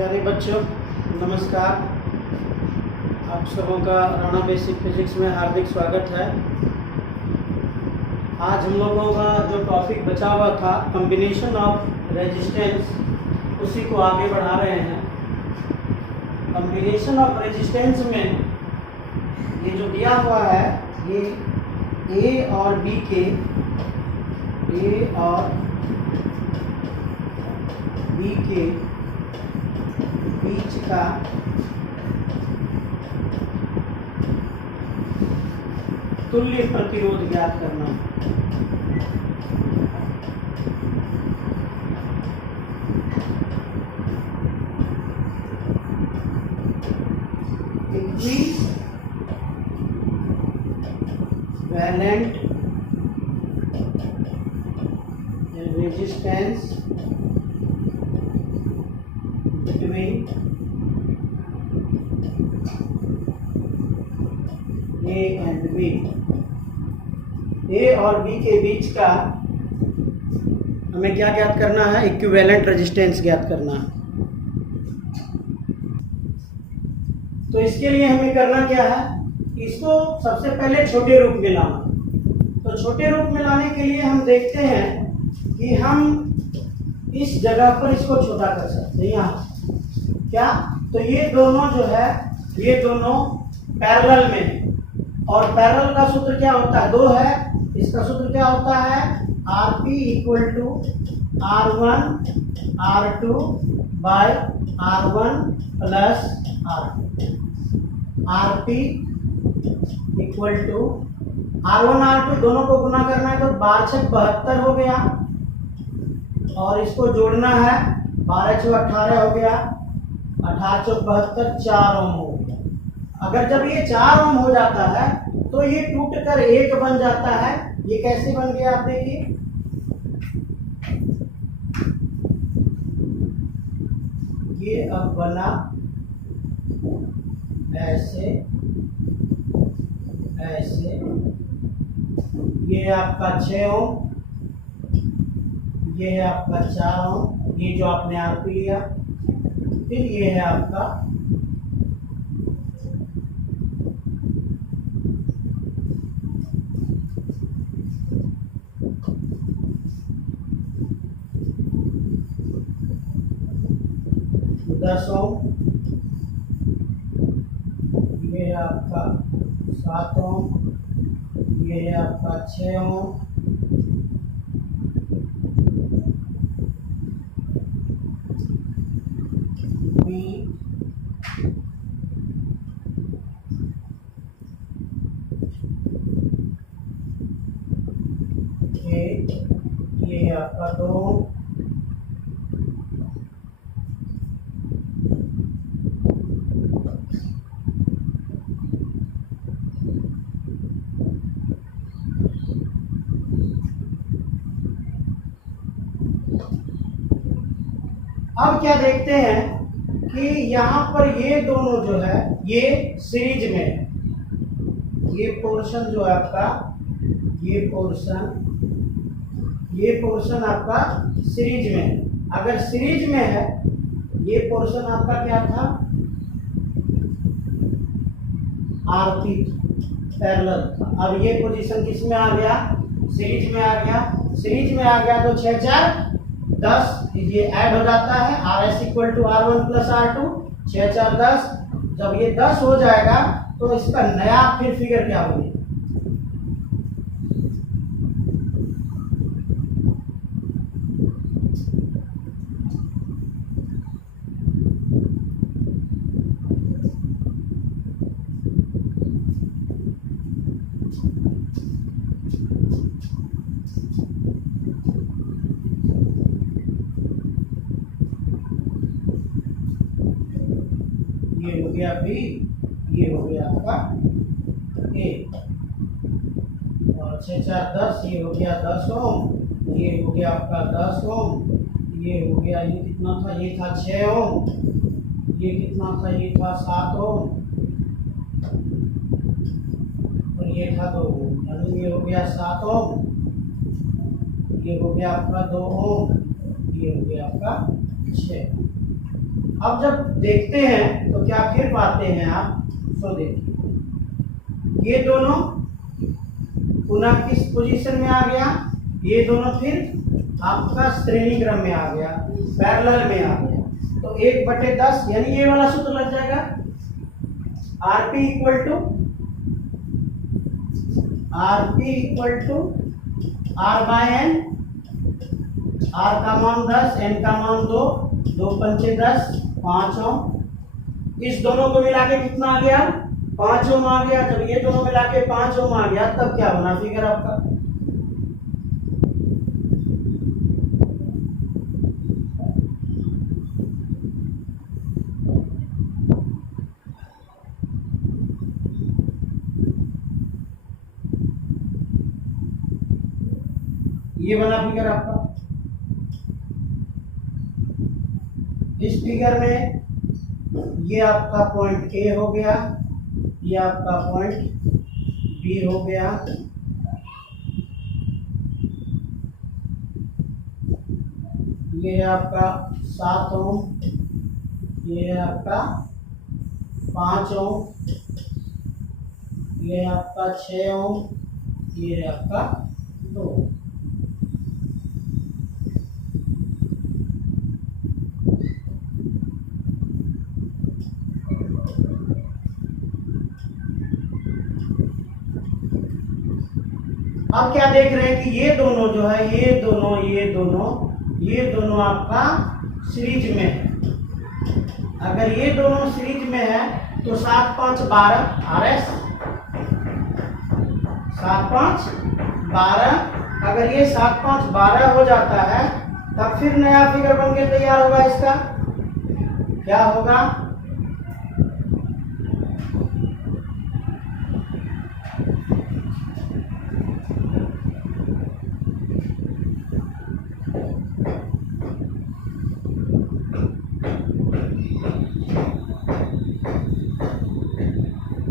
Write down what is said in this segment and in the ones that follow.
प्यारे बच्चों, नमस्कार। आप सबों का राणा बेसिक फिजिक्स में हार्दिक स्वागत है। आज हम लोगों का जो टॉपिक बचा हुआ था कॉम्बिनेशन ऑफ रेजिस्टेंस, उसी को आगे बढ़ा रहे हैं। कॉम्बिनेशन ऑफ रेजिस्टेंस में ये जो दिया हुआ है, ये ए और बी के बीच का तुल्य प्रतिरोध ज्ञात करना है। Equivalent resistance between A and B, A और B के बीच का हमें क्या ज्ञात करना है? इक्विवेलेंट रेजिस्टेंस ज्ञात करना है। तो इसके लिए हमें करना क्या है? इसको सबसे पहले छोटे रूप में लाना। तो छोटे रूप में लाने के लिए हम देखते हैं कि हम इस जगह पर इसको छोटा कर सकते हैं। यहाँ क्या? तो ये दोनों जो है, ये दोनों पैरेलल में है। और पैरेलल का सूत्र क्या होता है? 2 है। इसका सूत्र क्या होता है? Rp equal to R1 R2 by R1 plus R2। Rp equal to R1 R2 दोनों को गुना करना है, तो 12 × 72 हो गया। और इसको जोड़ना है, 12 × 18 हो गया, 18 × 72 4 ओम हो गया। अगर जब ये 4 ओम हो जाता है तो ये टूट कर 1 बन जाता है। ये कैसे बन गया आप देखिए, ये अब बना ऐसे ऐसे। ये आपका 6 ओम, ये है आपका 4 ओम, ये जो आपने आरपी लिया। फिर ये है आपका दस ओम, ये है आपका 7 ओम, ये है आपका 6 ओम, ये है आपका 2। अब क्या देखते हैं कि यहाँ पर ये दोनों जो है ये सीरीज में है। ये पोर्शन जो है आपका, ये पोर्शन आपका सीरीज में है। अगर सीरीज में है, ये पोर्शन आपका क्या था? आरपी पैरेलल था। अब ये पोजीशन किस में आ गया? सीरीज में आ गया। सीरीज में आ गया तो 6 × 4 = 10, ये ऐड हो जाता है। RS equal to R1 plus R2, 6 × 4 = 10। जब ये 10 हो जाएगा तो इसका नया फिर फिगर क्या होगी? ये हो गया B, ये हो गया आपका A। और 6 × 4 = 10, ये हो गया 10 ओम, ये हो गया आपका 10 ओम, ये हो गया, ये कितना था? ये था 6 ओम, ये कितना था? ये था 7 ओम, और ये था 2 ओम। यानी ये हो गया 7 ओम, ये हो गया आपका 2 ओम, ये हो गया आपका 6। अब जब देखते हैं तो क्या फिर पाते हैं आप, तो देखिए ये दोनों पुनः किस पोजीशन में आ गया, ये दोनों फिर आपका श्रेणी क्रम में आ गया, पैरेलल में आ गया। तो 1/10 यानी ये वाला सूत्र लग जाएगा, RP equal to R by N, R का मान 10, एन का मान 2, 2 पंचे 10, 5 ओम। इस दोनों को मिला के कितना आ गया, 5 ओम आ गया। जब ये दोनों मिला के 5 ओम आ गया तब क्या बना फिगर आपका, ये बना फिगर आपका। इस फिगर में ये आपका पॉइंट ए हो गया, ये आपका पॉइंट बी हो गया, ये है आपका 7 ओम, ये है आपका 5 ओम, ये है आपका 6 ओम, ये है आपका 2। अब क्या देख रहे हैं कि ये दोनों जो है, ये दोनों आपका सीरीज में है। अगर ये दोनों सीरीज में है तो 7 5 12 RS, 7 5 12। अगर ये 7 5 12 हो जाता है तब फिर नया फिगर बन के तैयार होगा। इसका क्या होगा,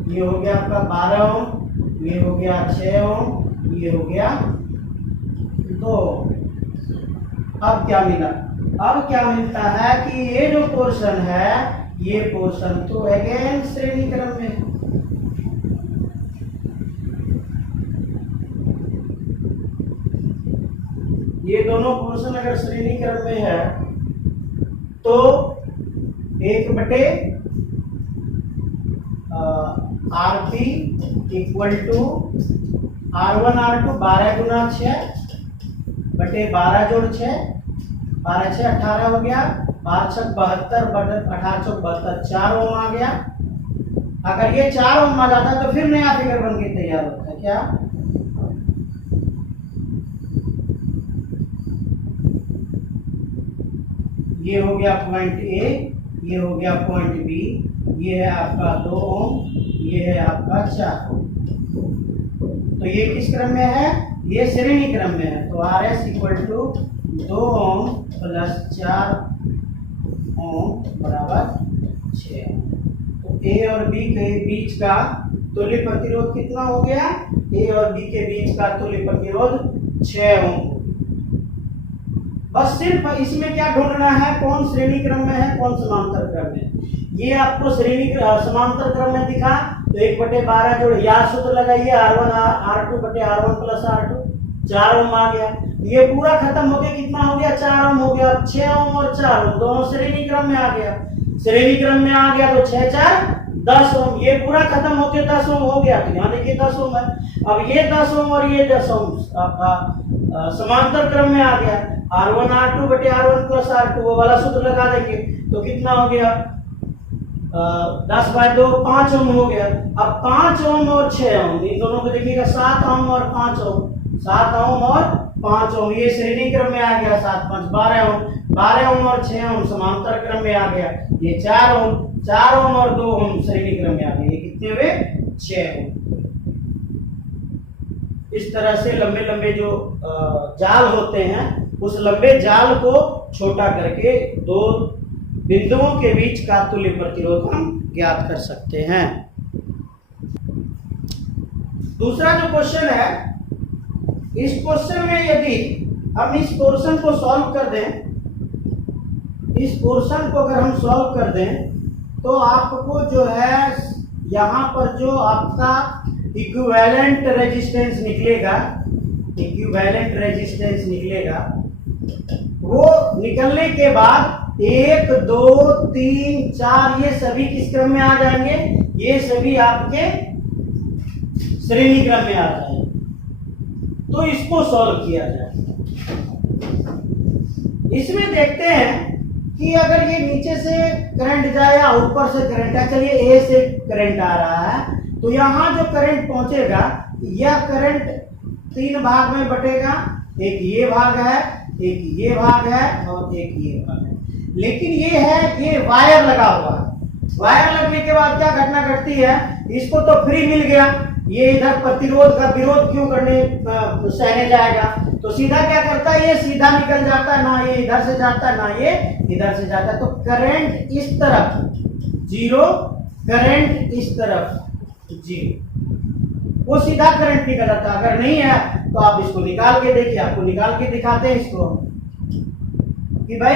ये हो गया आपका 12 ओम, ये हो गया 6 ओम, ये हो गया 2। अब क्या मिला, अब क्या मिलता है कि ये जो पोर्शन है, ये पोर्शन तो अगेन श्रेणी क्रम में, ये दोनों पोर्शन अगर श्रेणी क्रम में है तो 1/, RP equal to R1 R2 12 गुना 6 बटे 12 जोड़ 6, 12 6 18 हो गया, 12 6 72 बटे 18 6 72, 4 ओम आ गया। अगर ये 4 ओम आ जाता है तो फिर नया फिगर बन के तैयार होता है। क्या, ये हो गया पॉइंट ए, ये हो गया पॉइंट बी, ये है आपका 2 ओम, ये है आपका 4 ओम। तो ये किस क्रम में है, ये श्रेणी क्रम में है। तो RS equal to 2 ohm plus 4 ohm बराबर 6 ओम। तो ए और बी के बीच का तुल्य प्रतिरोध कितना हो गया, ए और बी के बीच का तुल्य प्रतिरोध 6 ओम। बस सिर्फ इसमें क्या ढूंढना है, कौन श्रेणी क्रम में है, कौन समांतर क्रम में। ये आपको श्रेणी समांतर क्रम में दिखा तो 1/12 जोड़, या सूत्र लगाइए R1 R2 बटे R1 प्लस R2, 4 ओम आ गया। ये पूरा खत्म हो गया, कितना हो गया, 4 ओम हो गया। 6 ओम और 4 ओम दोनों श्रेणी क्रम में आ गया, श्रेणी क्रम में आ गया तो 6 4 10 ओम। ये पूरा खत्म होके 10 ओम हो गया, तो यहाँ देखिए 10 ओम है। अब ये 10 ओम और ये 10 ओम आपका समांतर क्रम में आ गया। R1 R2 बटे R1 प्लस R2 वो वाला सूत्र लगा देंगे तो कितना हो गया, 10/2 5 ओम हो गया। अब 5 ओम और 6 ओम इन दोनों को देखिएगा, 7 ओम और 5 ओम, 7 ओम और 5 ओम ये श्रेणी क्रम में आ गया। 7 5 12 ओम, 12 ओम और 6 ओम समांतर क्रम में आ गया। ये 4 ओम, 4 ओम और 2 ओम श्रेणी क्रम में आ गए। ये कितने हुए, 6 ओम। इस तरह से लंबे लंबे जो जाल होते हैं उस लंबे जाल को छोटा करके दो बिंदुओं के बीच का तुल्य प्रतिरोध हम ज्ञात कर सकते हैं। दूसरा जो क्वेश्चन है, इस क्वेश्चन में यदि हम इस पोर्शन को सॉल्व कर दें, इस पोर्शन को अगर हम सॉल्व कर दें तो आपको जो है यहाँ पर जो आपका इक्विवेलेंट रेजिस्टेंस निकलेगा, इक्विवेलेंट रेजिस्टेंस निकलेगा, वो निकलने के बाद 1 2 3 4 ये सभी किस क्रम में आ जाएंगे, ये सभी आपके श्रेणी क्रम में आ जाएंगे। तो इसको सॉल्व किया जाए। इसमें देखते हैं कि अगर ये नीचे से करंट जाए या ऊपर से करंट है, चलिए ए से करंट आ रहा है, तो यहाँ जो करंट पहुंचेगा यह करंट 3 भाग में बटेगा, एक ये भाग है, एक ये भाग है और एक ये भाग है। लेकिन ये है, ये वायर लगा हुआ है, वायर लगने के बाद क्या घटना घटती है, इसको तो फ्री मिल गया, ये इधर प्रतिरोध का विरोध क्यों करने सहने जाएगा, तो सीधा क्या करता है, ये सीधा निकल जाता है, ना ये इधर से जाता है ना ये इधर से जाता है। तो करंट इस तरफ जीरो, करंट इस तरफ जीरो, वो सीधा करंट निकल जाता है। अगर नहीं है तो आप इसको निकाल के देखिए, आपको निकाल के दिखाते हैं इसको कि भाई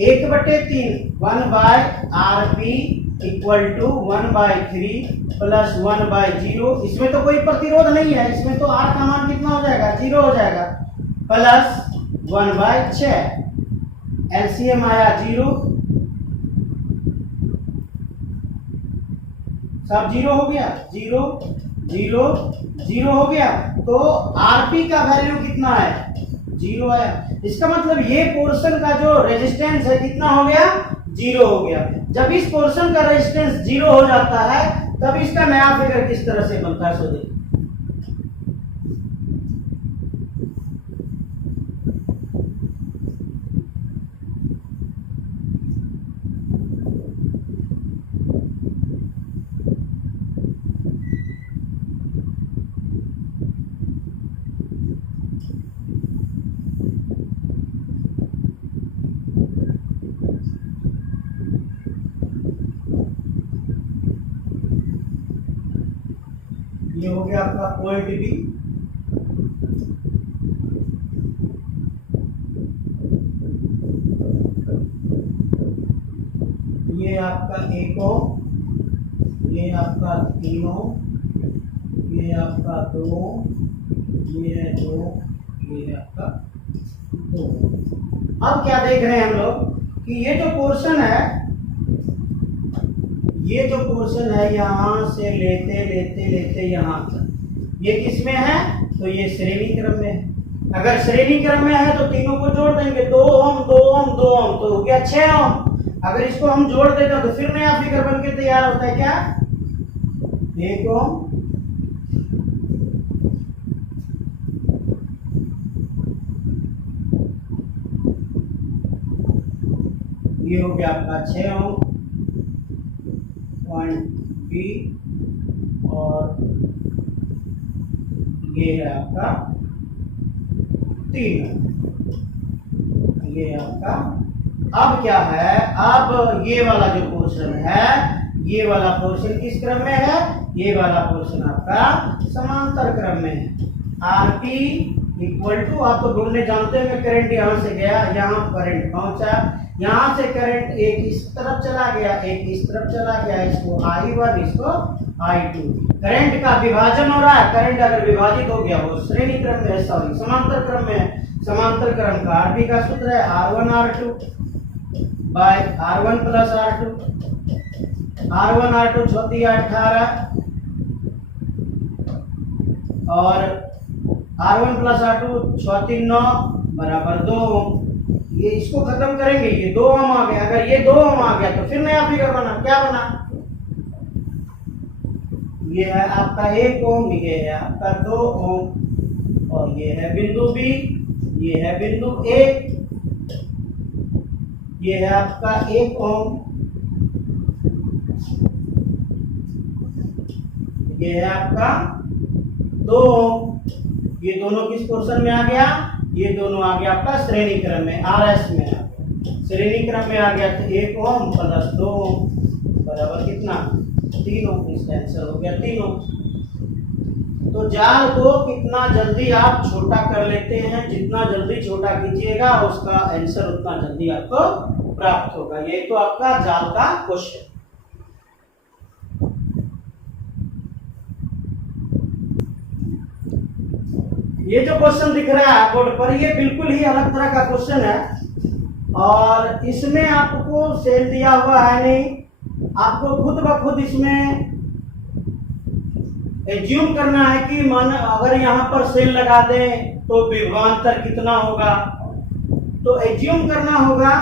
1/3 1/RP इक्वल टू 1/3 प्लस 1/0, इसमें तो कोई प्रतिरोध नहीं है, इसमें तो R का मान कितना हो जाएगा, 0 हो जाएगा, प्लस 1/6, एलसीएम आया 0, सब 0 हो गया, 0 0 0 हो गया। तो आरपी का वैल्यू कितना है, 0 आया। इसका मतलब ये पोर्शन का जो रेजिस्टेंस है कितना हो गया, 0 हो गया। जब इस पोर्शन का रेजिस्टेंस 0 हो जाता है तब इसका नया फिगर किस तरह से बनता है, सो देखिए। ये हो गया आपका पॉइंट बी, ये आपका 1 ओम, ये आपका 3 ओम, ये आपका 2 ओम, ये है 2, ये है आपका 2। अब क्या देख रहे हैं हम लोग कि ये जो पोर्शन है, ये जो पोर्शन है यहां से लेते लेते लेते यहां तक, ये किस में है, तो ये श्रेणी क्रम में है। अगर श्रेणी क्रम में है तो तीनों को जोड़ देंगे, 2 ओम 2 ओम 2 ओम, तो हो गया 6 ओम। अगर इसको हम जोड़ देते हैं तो फिर नया फिगर बन के तैयार होता है, क्या, 1 ओम, ये हो गया आपका 6 ओम पॉइंट बी, और ये है आपका 3, ये आपका। अब क्या है, अब ये वाला जो पोर्शन है, ये वाला पोर्शन किस क्रम में है, ये वाला पोर्शन आपका समांतर क्रम में है। आरपी इक्वल टू, आप तो ढूंढने जानते हैं, करंट यहां से गया, यहां करंट पहुंचा, यहां से करंट एक इस तरफ चला गया, एक इस तरफ चला गया, इसको I1 इसको I2। करंट का विभाजन हो रहा है, करंट अगर विभाजित हो गया वो श्रेणी क्रम में, सॉरी समांतर क्रम में है। समांतर क्रम का आरपी का सूत्र है R1 R2 by R1 plus R2, R1 R2 6 18 और R1 प्लस R2 6 3 9 बराबर 2 ओम। ये इसको खत्म करेंगे, ये 2 ओम आ गया, अगर ये 2 ओम आ गया तो फिर नया फिगर बना, क्या बना, ये है आपका 1 ओम, ये है आपका 2 ओम, और ये है बिंदु बी, ये है बिंदु ए, ये है आपका 1 ओम, ये है आपका 2 ओम। ये दोनों किस पोर्शन में आ गया, ये दोनों आ गया आपका श्रेणी क्रम में, आरएस में आ गया। श्रेणी क्रम में आ गया तो 1 ओम प्लस 2 ओम बराबर कितना, 3 ओम। इसका आंसर हो गया 3 ओम। तो जाल को कितना जल्दी आप छोटा कर लेते हैं, जितना जल्दी छोटा कीजिएगा उसका आंसर उतना जल्दी आपको प्राप्त होगा। ये तो आपका जाल का क्वेश्चन। ये जो क्वेश्चन दिख रहा है बोर्ड पर, ये बिल्कुल ही अलग तरह का क्वेश्चन है और इसमें आपको सेल दिया हुआ है नहीं, आपको खुद ब खुद इसमें एज्यूम करना है कि मान अगर यहाँ पर सेल लगा दें तो विभवांतर कितना होगा। तो एज्यूम करना होगा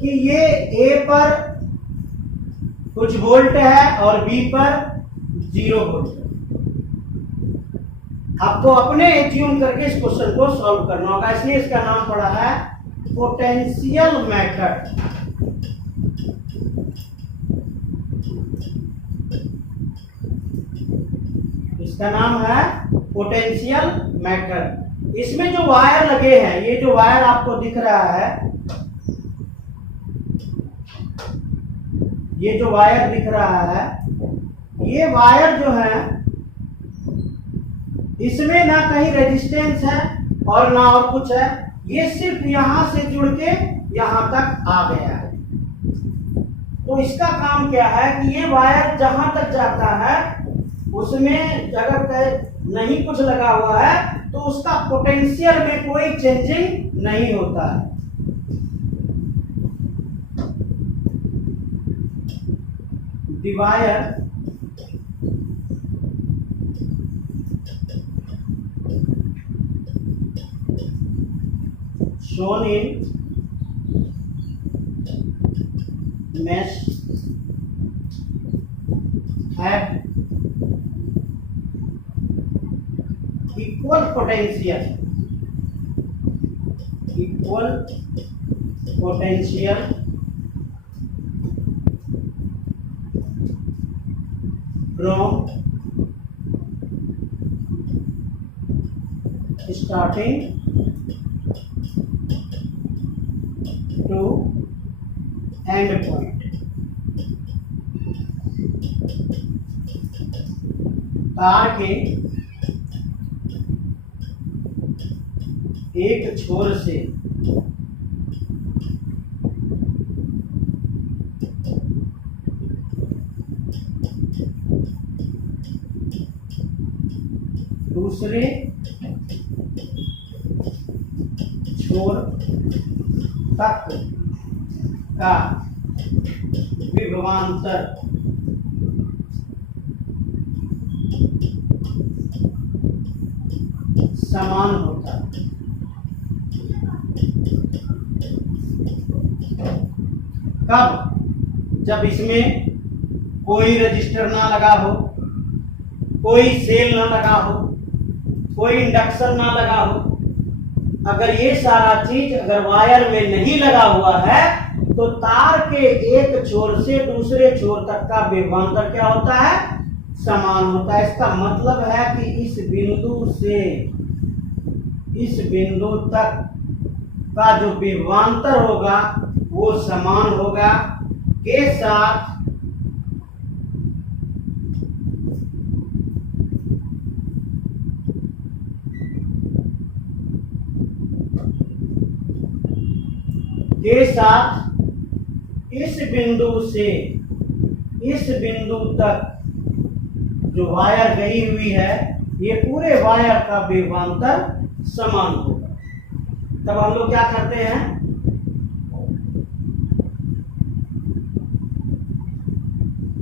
कि ये ए पर कुछ वोल्ट है और बी पर 0 वोल्ट है। आपको अपने एज्यूम करके इस क्वेश्चन को सॉल्व करना होगा, इसलिए इसका नाम पड़ा है पोटेंशियल मेथड। इसका नाम है पोटेंशियल मेथड। इसमें जो वायर लगे हैं, ये जो वायर आपको दिख रहा है, ये जो वायर दिख रहा है, ये वायर जो है इसमें ना कहीं रेजिस्टेंस है और ना और कुछ है, ये सिर्फ यहां से जुड़ के यहां तक आ गया है। तो इसका काम क्या है कि ये वायर जहां तक जाता है उसमें अगर नहीं कुछ लगा हुआ है तो उसका पोटेंशियल में कोई चेंजिंग नहीं होता है। The wire shown in mesh have equal potential from starting to end point। तार के एक छोर से दूसरे छोर तक का विभवांतर समान होता है। कब? जब इसमें कोई रजिस्टर ना लगा हो, कोई सेल ना लगा हो, कोई इंडक्शन ना लगा हो। अगर ये सारा चीज अगर वायर में नहीं लगा हुआ है तो तार के एक छोर से दूसरे छोर तक का विभवांतर क्या होता है? समान होता है। इसका मतलब है कि इस बिंदु से इस बिंदु तक का जो विभवांतर होगा वो समान होगा के साथ इस बिंदु से इस बिंदु तक जो वायर गई हुई है ये पूरे वायर का विभवांतर समान होगा। तब हम लोग क्या करते हैं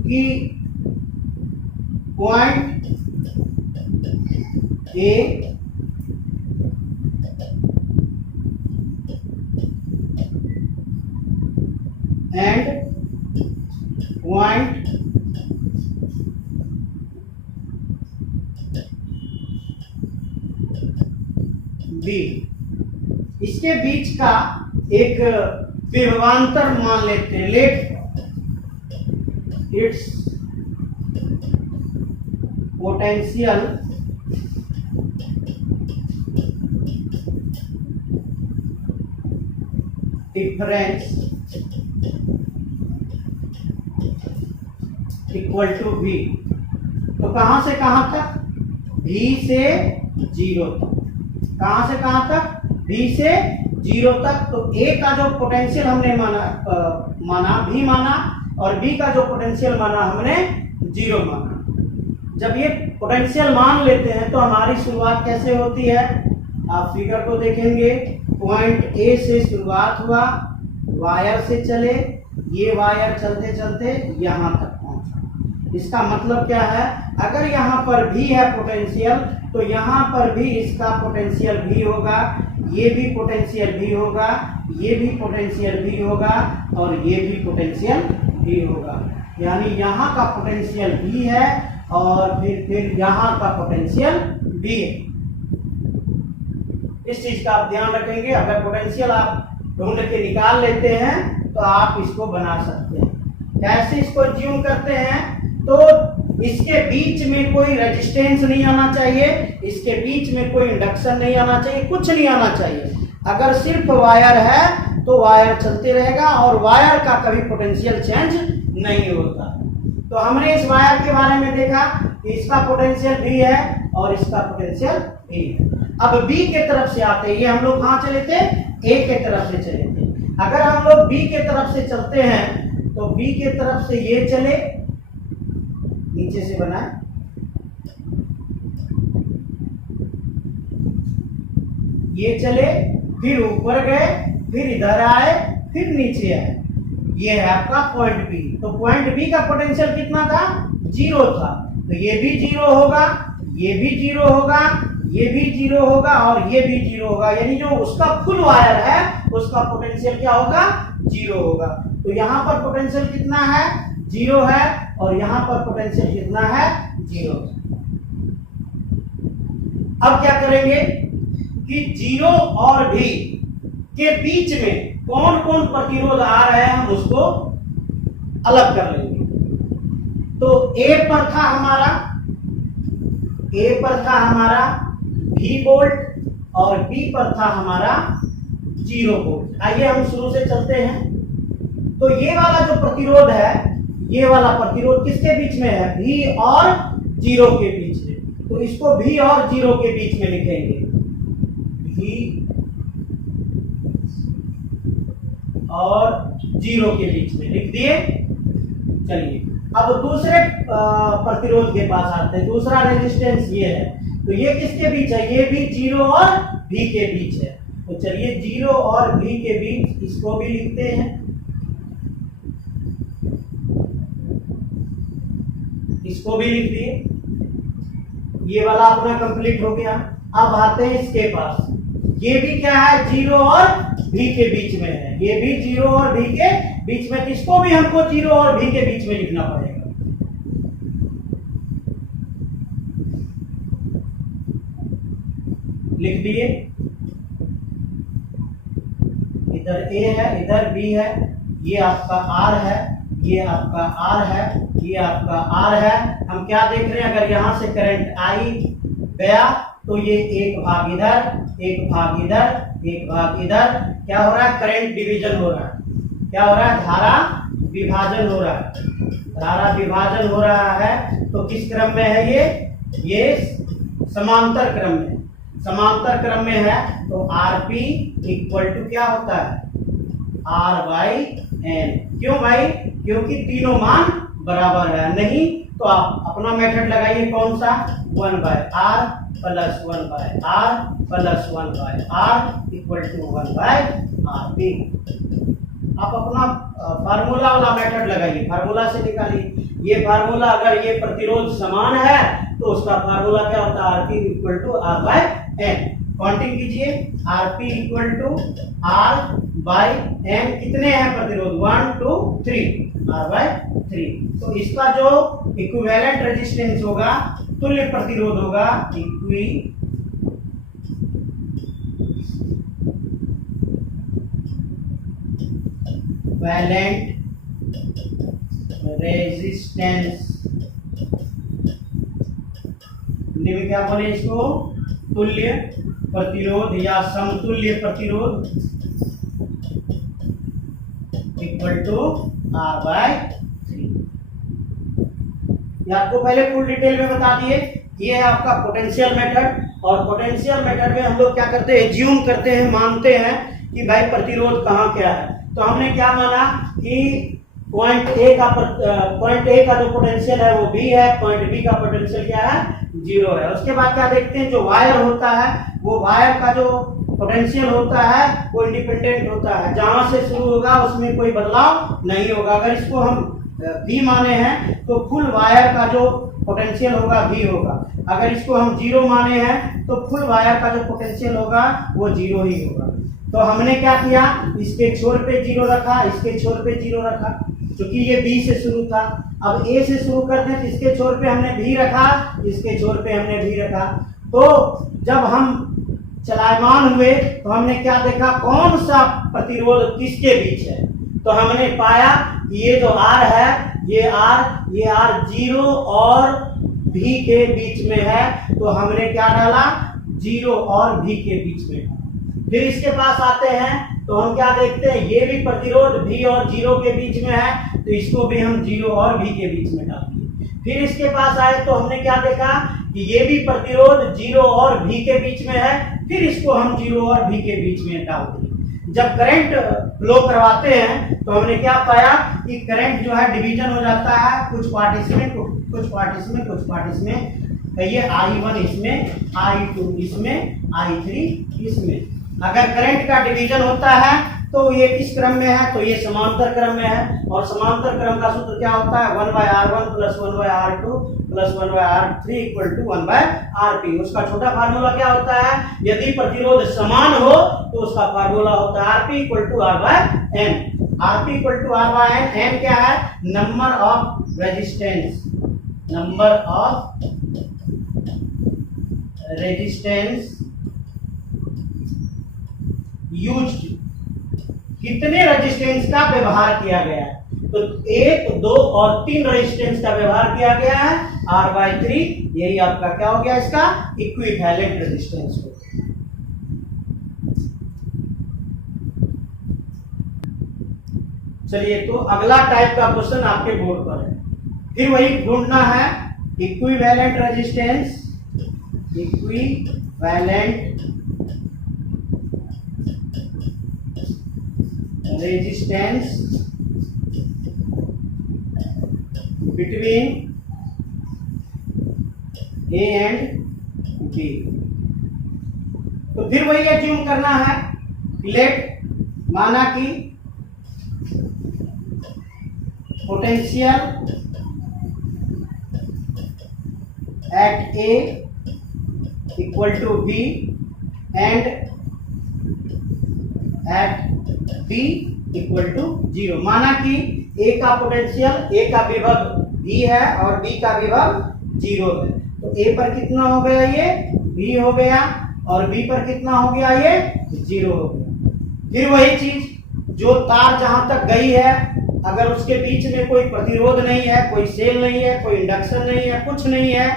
कि point A and point B, इसके बीच का एक विभवांतर मान लेते हैं। Let its potential difference equal to V। तो कहां से कहां तक? V से 0 तक। कहां से कहां तक? V से 0 तक, तो A का जो पोटेंशियल हमने माना और B का जो पोटेंशियल माना हमने 0 माना। जब ये पोटेंशियल मान लेते हैं तो हमारी शुरुआत कैसे होती है, आप फिगर को देखेंगे, पॉइंट A से शुरुआत हुआ, वायर से चले, ये वायर चलते चलते यहाँ तक पहुंचा। इसका मतलब क्या है, अगर यहाँ पर भी है पोटेंशियल तो यहाँ पर भी इसका पोटेंशियल भी होगा, ये भी पोटेंशियल भी होगा, ये भी पोटेंशियल भी होगा और ये भी पोटेंशियल भी होगा। यानी यहाँ का पोटेंशियल भी है और फिर यहाँ का पोटेंशियल भी है। इस चीज का आप ध्यान रखेंगे। अगर पोटेंशियल आप ढूंढ के निकाल लेते हैं तो आप इसको बना सकते हैं। कैसे इसको ज्यूम करते हैं, तो इसके बीच में कोई रेजिस्टेंस नहीं आना चाहिए, इसके बीच में कोई इंडक्शन नहीं आना चाहिए, कुछ नहीं आना चाहिए। अगर सिर्फ वायर है तो वायर चलते रहेगा और वायर का कभी पोटेंशियल चेंज नहीं होता। तो हमने इस वायर के बारे में देखा कि इसका पोटेंशियल भी है और इसका पोटेंशियल भी है। अब बी के तरफ से आते हैं, ये हम लोग कहाँ चले थे, ए के तरफ से चले थे। अगर हम लोग बी के तरफ से चलते हैं तो बी के तरफ से ये चले, नीचे से बनाए, ये चले, फिर ऊपर गए, फिर इधर आए, फिर नीचे आए, ये है आपका पॉइंट बी। तो पॉइंट बी का पोटेंशियल कितना था, 0 था। तो ये भी 0 होगा, ये भी 0 होगा, ये भी 0 होगा और ये भी 0 होगा। यानी जो उसका फुल वायर है उसका पोटेंशियल क्या होगा, 0 होगा। तो यहाँ पर पोटेंशियल कितना है, 0 है और यहाँ पर पोटेंशियल कितना है, 0। अब क्या करेंगे कि 0 और भी के बीच में कौन कौन प्रतिरोध आ रहे हैं हम उसको अलग कर लेंगे। तो ए पर था हमारा V वोल्ट और B पर था हमारा 0 वोल्ट। आइए हम शुरू से चलते हैं। तो ये वाला जो प्रतिरोध है, ये वाला प्रतिरोध किसके बीच में है, V और 0 के बीच में। तो इसको V और 0 के बीच में लिखेंगे, V और 0 के बीच में लिख दिए। चलिए अब दूसरे प्रतिरोध के पास आते हैं। दूसरा रेजिस्टेंस ये है, तो ये किसके बीच है, ये भी 0 और V के बीच है। तो चलिए 0 और V के बीच इसको भी लिखते हैं, इसको भी लिख दिए। ये वाला अपना कंप्लीट हो गया। अब आते हैं इसके पास, ये भी क्या है, 0 और V के बीच में है, ये भी 0 और V के बीच में। इसको भी हमको 0 और V के बीच में लिखना पड़ेगा। लिख दिए, इधर A है, इधर B है, ये आपका R है, ये आपका R है, ये आपका R है। हम क्या देख रहे हैं, अगर यहां से करंट आई गया तो ये एक भाग इधर, एक भाग इधर, एक भाग इधर, क्या हो रहा है, करंट डिवीजन हो रहा है। क्या हो रहा है, धारा विभाजन हो रहा है। धारा विभाजन हो रहा है तो किस क्रम में है ये समांतर क्रम में। समांतर क्रम में है तो Rp इक्वल टू क्या होता है, R/N। क्यों भाई, क्योंकि तीनों मान बराबर है। नहीं तो आप अपना मेथड लगाइए, कौन सा, 1/R plus 1/R plus 1/R equal to 1/Rp। आप अपना फार्मूला वाला मेथड लगाइए, फार्मूला से निकालिए। ये फार्मूला, अगर ये प्रतिरोध समान है तो उसका फार्मूला क्या होता है, Rp equal to R/N। Counting कीजिए, Rp इक्वल टू R/N। कितने हैं प्रतिरोध, 1 2 3, R/3। तो इसका जो इक्विवेलेंट रेजिस्टेंस होगा, तुल्य प्रतिरोध होगा, इक्विवेलेंट रेजिस्टेंस, हिंदी में क्या बोले इसको, तुल्य प्रतिरोध या समतुल्य प्रतिरोध इक्वल टू R/3। ये आपको पहले फुल डिटेल में बता दिए। ये है आपका पोटेंशियल मेथड, और पोटेंशियल मेथड में हम लोग क्या करते हैं, ज्यूम करते हैं, मानते हैं कि भाई प्रतिरोध कहाँ क्या है। तो हमने क्या माना कि पॉइंट ए का जो पोटेंशियल है वो बी है, पॉइंट बी का पोटेंशियल क्या है, 0 है। उसके बाद क्या देखते हैं, जो वायर होता है वो वायर का जो पोटेंशियल होता है वो इंडिपेंडेंट होता है, जहां से शुरू होगा उसमें कोई बदलाव नहीं होगा। अगर इसको हम V माने हैं तो फुल वायर का जो पोटेंशियल होगा V होगा। अगर इसको हम 0 माने हैं तो फुल वायर का जो पोटेंशियल होगा वो 0 ही होगा। तो हमने क्या किया, इसके छोर पे 0 रखा, इसके छोर पे 0 रखा, क्योंकि ये B से शुरू था। अब A से शुरू करते हैं तो इसके छोर पे हमने V रखा, इसके छोर पे हमने V रखा। तो जब हम चलायमान हुए तो हमने क्या देखा, कौन सा प्रतिरोध किसके बीच है। तो हमने पाया ये जो R है ये R 0 और V के बीच में है। तो हमने क्या डाला, 0 और V के बीच में। फिर इसके पास आते हैं तो हम क्या देखते हैं, ये भी प्रतिरोध V और 0 के बीच में है, तो इसको भी हम 0 और V के बीच में डाल दिए। फिर इसके पास आए तो हमने क्या देखा कि ये भी प्रतिरोध 0 और V के बीच में है, फिर इसको हम 0 और V के बीच में डाल दिए। जब करंट फ्लो करवाते हैं तो हमने क्या पाया कि करंट जो है डिवीजन हो जाता है, कुछ पार्ट इसमें, कुछ पार्ट इसमें, कुछ पार्ट इसमें। ये I1 इसमें, I2 इसमें, I3 इसमें। अगर करंट का डिवीजन होता है तो ये किस क्रम में है, तो ये समांतर क्रम में है। और समांतर क्रम का सूत्र क्या होता है, 1/R1 + 1/R2 + 1/R3 = 1/Rp। उसका छोटा फार्मूला क्या होता है, यदि प्रतिरोध समान हो तो उसका फार्मूला होता है Rp = R/N। Rp = R/N। N क्या है, number of resistance, number of resistance used, कितने रेजिस्टेंस का व्यवहार किया गया है। तो 1, 2 और 3 रेजिस्टेंस का व्यवहार किया गया है, R/3। यही आपका क्या हो गया, इसका इक्विवेलेंट रेजिस्टेंस हो। चलिए, तो अगला टाइप का क्वेश्चन आपके बोर्ड पर है। फिर वही ढूंढना है equivalent resistance, equivalent resistance between A and B। तो फिर वही एज्यूम करना है, लेट माना कि potential at A = B and at B = 0। माना कि A का पोटेंशियल, A का विभव V है और B का विभव 0 है। तो A पर कितना हो गया, ये V हो गया, और B पर कितना हो गया, ये 0 हो गया। फिर वही चीज, जो तार जहां तक गई है, अगर उसके बीच में कोई प्रतिरोध नहीं है, कोई सेल नहीं है, कोई इंडक्शन नहीं है, कुछ नहीं है,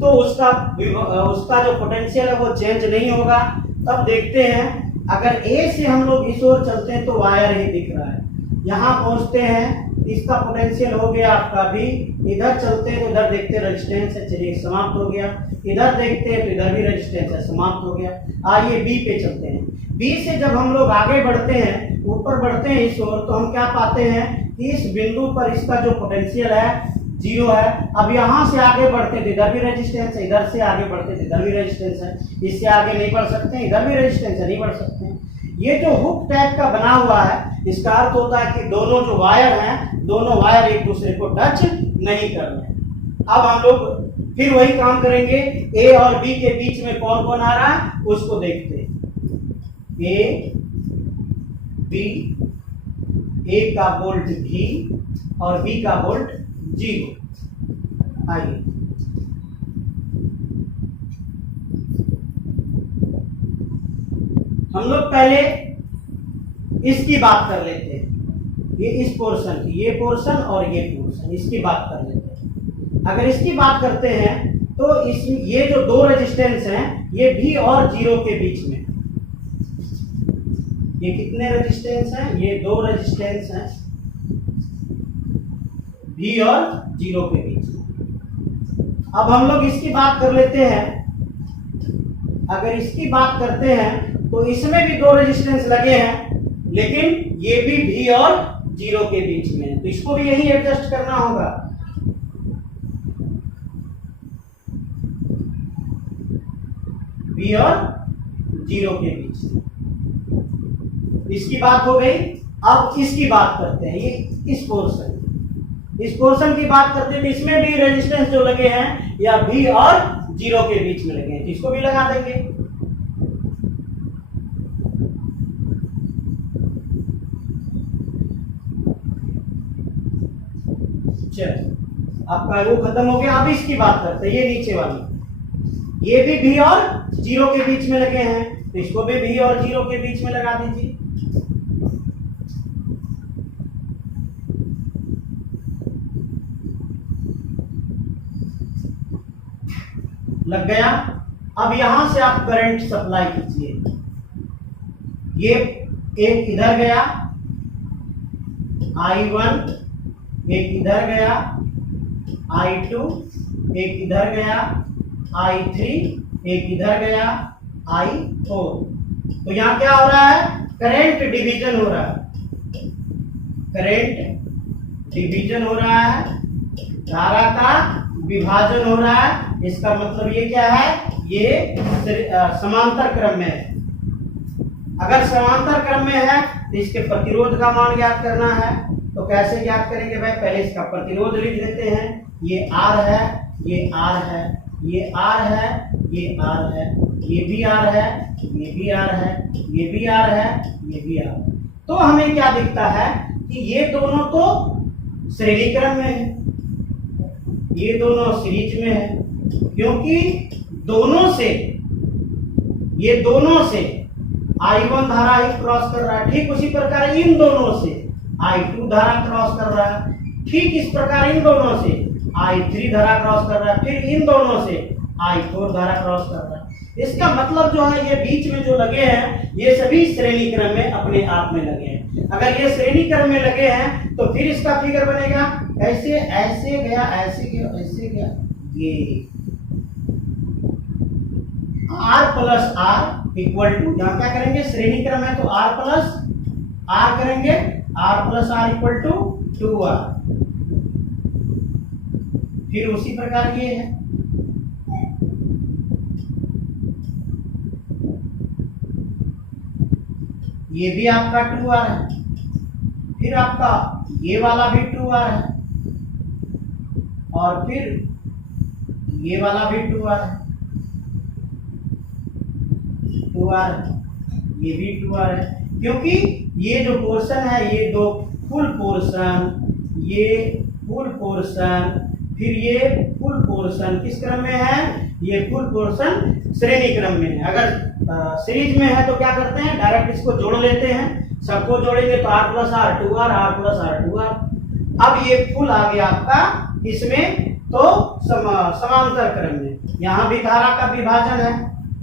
तो उसका जो पोटेंशियल है वो चेंज नहीं होगा। तब देखते हैं, अगर A से हम लोग इस ओर चलते हैं तो वायर ही दिख रहा है, यहाँ पहुंचते हैं, इसका पोटेंशियल हो गया आपका भी। इधर चलते हैं तो इधर देखते हैं रेजिस्टेंस है, चलिए समाप्त हो गया। इधर देखते हैं तो इधर भी रेजिस्टेंस है, समाप्त हो गया। आइए B पे चलते हैं। B से जब हम लोग आगे बढ़ते हैं, ऊपर बढ़ते हैं इस ओर, तो हम क्या पाते हैं कि इस बिंदु पर इसका जो पोटेंशियल है 0 है। अब यहाँ से आगे बढ़ते तो इधर भी रेजिस्टेंस है, इधर से आगे बढ़ते तो इधर भी रेजिस्टेंस है, इससे आगे नहीं बढ़ सकते, इधर भी रेजिस्टेंस है, नहीं बढ़ सकते। ये जो हुक टाइप का बना हुआ है, इसका अर्थ होता है कि दोनों जो वायर हैं, दोनों वायर एक दूसरे को टच नहीं कर रहे हैं। अब हम लोग फिर वही काम करेंगे, A और B के बीच में कौन कौन आ रहा है उसको देखते हैं। A, B, A का वोल्ट V और B का वोल्ट 0। आइए, हम लोग पहले इसकी बात कर लेते हैं, ये इस पोर्शन की, ये पोर्शन और ये पोर्शन, इसकी बात कर लेते हैं। अगर इसकी बात करते हैं तो इस ये जो दो रेजिस्टेंस हैं, ये V और 0 के बीच में, ये कितने रेजिस्टेंस हैं, ये दो रेजिस्टेंस हैं V और 0 के बीच में। अब हम लोग इसकी बात कर लेते हैं। अगर इसकी बात करते हैं तो इसमें भी दो रेजिस्टेंस लगे हैं, लेकिन ये भी V और 0 के बीच में है, तो इसको भी यही एडजस्ट करना होगा। V और 0 के बीच में। इसकी बात हो गई। अब इसकी बात करते हैं, ये इस पोर्शन की बात करते हैं। तो इसमें भी रेजिस्टेंस जो लगे हैं या V और 0 के बीच में लगे हैं, तो इसको भी लगा देंगे। चलो, आपका वो खत्म हो गया। अब इसकी बात करते हैं, ये नीचे वाली, ये भी V और 0 के बीच में लगे हैं, तो इसको भी V और 0 के बीच में लगा दीजिए। लग गया। अब यहां से आप करंट सप्लाई कीजिए। ये एक इधर गया I1, एक इधर गया I2, एक इधर गया I3, एक इधर गया I4। तो यहां क्या हो रहा है? करंट डिवीजन हो रहा है। करंट डिवीजन हो रहा है, धारा का विभाजन हो रहा है। इसका मतलब ये क्या है? ये समांतर क्रम में है। अगर समांतर क्रम में है तो इसके प्रतिरोध का मान ज्ञात करना है। तो कैसे ज्ञात करेंगे भाई? पहले इसका प्रतिरोध लिख देते हैं। ये R है, ये R है, ये R है, ये R है, ये भी R है, ये भी R है, ये भी R है, ये भी R है। तो हमें क्या दिखता है कि ये दोनों तो श्रेणी क्रम में है, ये दोनों सीरीज में है, क्योंकि ये दोनों से I1 धारा ही क्रॉस कर रहा है। ठीक उसी प्रकार इन दोनों से I2 धारा क्रॉस कर रहा है। ठीक इस प्रकार इन दोनों से I3 धारा क्रॉस कर रहा है। फिर इन दोनों से I4 धारा क्रॉस कर रहा है। इसका मतलब जो है, ये बीच में जो लगे हैं ये सभी श्रेणी क्रम में अपने आप में लगे हैं। अगर ये श्रेणी क्रम में लगे हैं तो फिर इसका फिगर बनेगा ऐसे, ऐसे गया, ऐसे गया, ऐसे गया। ये R plus R equal to, यहां क्या करेंगे? श्रेणी क्रम है तो R प्लस R करेंगे, R plus R equal to 2R। फिर उसी प्रकार ये है, ये भी आपका 2R है। फिर आपका ये वाला भी 2R है, और फिर ये वाला भी 2R है, 2R, ये भी 2R है। क्योंकि ये जो पोर्शन है, ये दो फुल पोर्शन, ये फुल पोर्शन, फिर ये फुल पोर्शन किस क्रम में है? ये फुल पोर्शन श्रेणी क्रम में है। अगर सीरीज में है तो क्या करते हैं? डायरेक्ट इसको जोड़ लेते हैं। सबको जोड़ेंगे तो R plus R 2R, R plus R 2R। अब ये फुल आ गया आपका इसमें, तो समांतर क्रम में। यहाँ भी धारा का विभाजन है,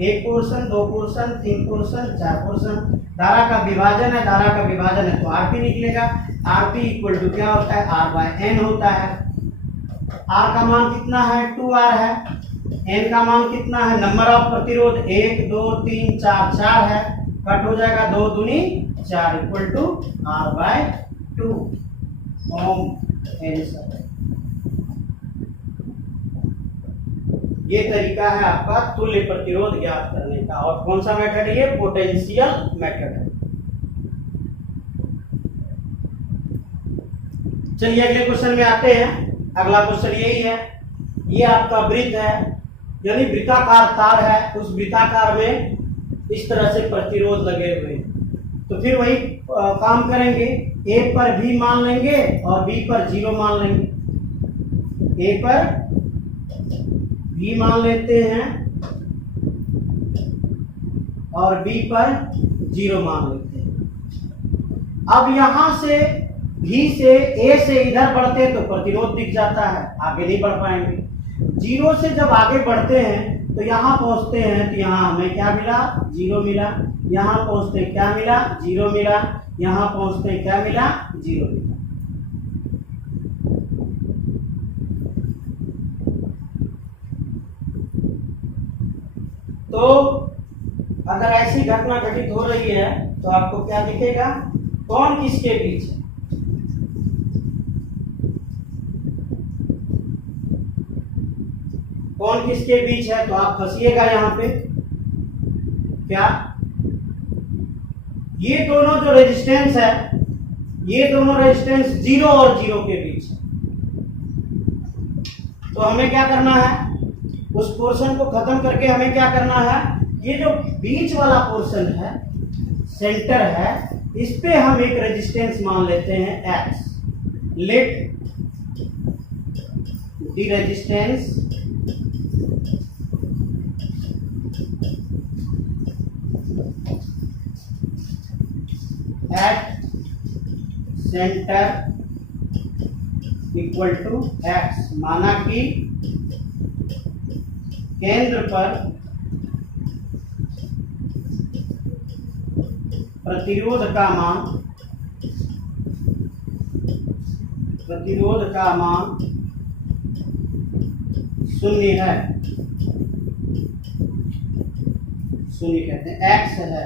एक पोर्शन, दो पोर्शन, तीन पोर्शन, चार पोर्शन। धारा का विभाजन है, धारा का विभाजन है तो RP निकलेगा। RP इक्वल टू क्या होता है? R बाय N होता है। R का मान कितना है? 2R है। N का मान कितना है? नंबर ऑफ प्रतिरोध 1 2 3 4 4 है। कट हो जाएगा 2 दूनी 4 equal to R by 2 ohm answer. ये तरीका है आपका तुल्य प्रतिरोध ज्ञात करने का। और कौन सा मेथड है? ये पोटेंशियल मेथड है। चलिए अगले क्वेश्चन में आते हैं। अगला क्वेश्चन यही है। ये आपका वृत्त है, यानी वृत्ताकार तार है। उस वृत्ताकार में इस तरह से प्रतिरोध लगे हुए, तो फिर वही काम करेंगे। A पर V मान लेंगे और B पर 0 मान लेंगे। A पर V मान लेते हैं और B पर 0 मान लेते हैं। अब यहां से V से A से इधर बढ़ते हैं तो प्रतिरोध दिख जाता है, आगे नहीं बढ़ पाएंगे। 0 से जब आगे बढ़ते हैं तो यहाँ पहुंचते हैं तो यहाँ हमें क्या मिला? 0 मिला। यहाँ पहुंचते क्या मिला? 0 मिला। यहाँ पहुंचते क्या मिला? 0 मिला। तो अगर ऐसी घटना घटित हो रही है तो आपको क्या दिखेगा, कौन किसके बीच है। कौन किसके बीच है, तो आप फंसिएगा यहां पे। क्या ये दोनों जो रेजिस्टेंस है, ये दोनों रेजिस्टेंस 0 और 0 के बीच है। तो हमें क्या करना है, उस पोर्शन को खत्म करके हमें क्या करना है, ये जो बीच वाला पोर्शन है, सेंटर है, इस पे हम एक रेजिस्टेंस मान लेते हैं X। Let the resistance at centre equal to X। माना कि केंद्र पर प्रतिरोध का मान 0 है, 0 कहते हैं, X है।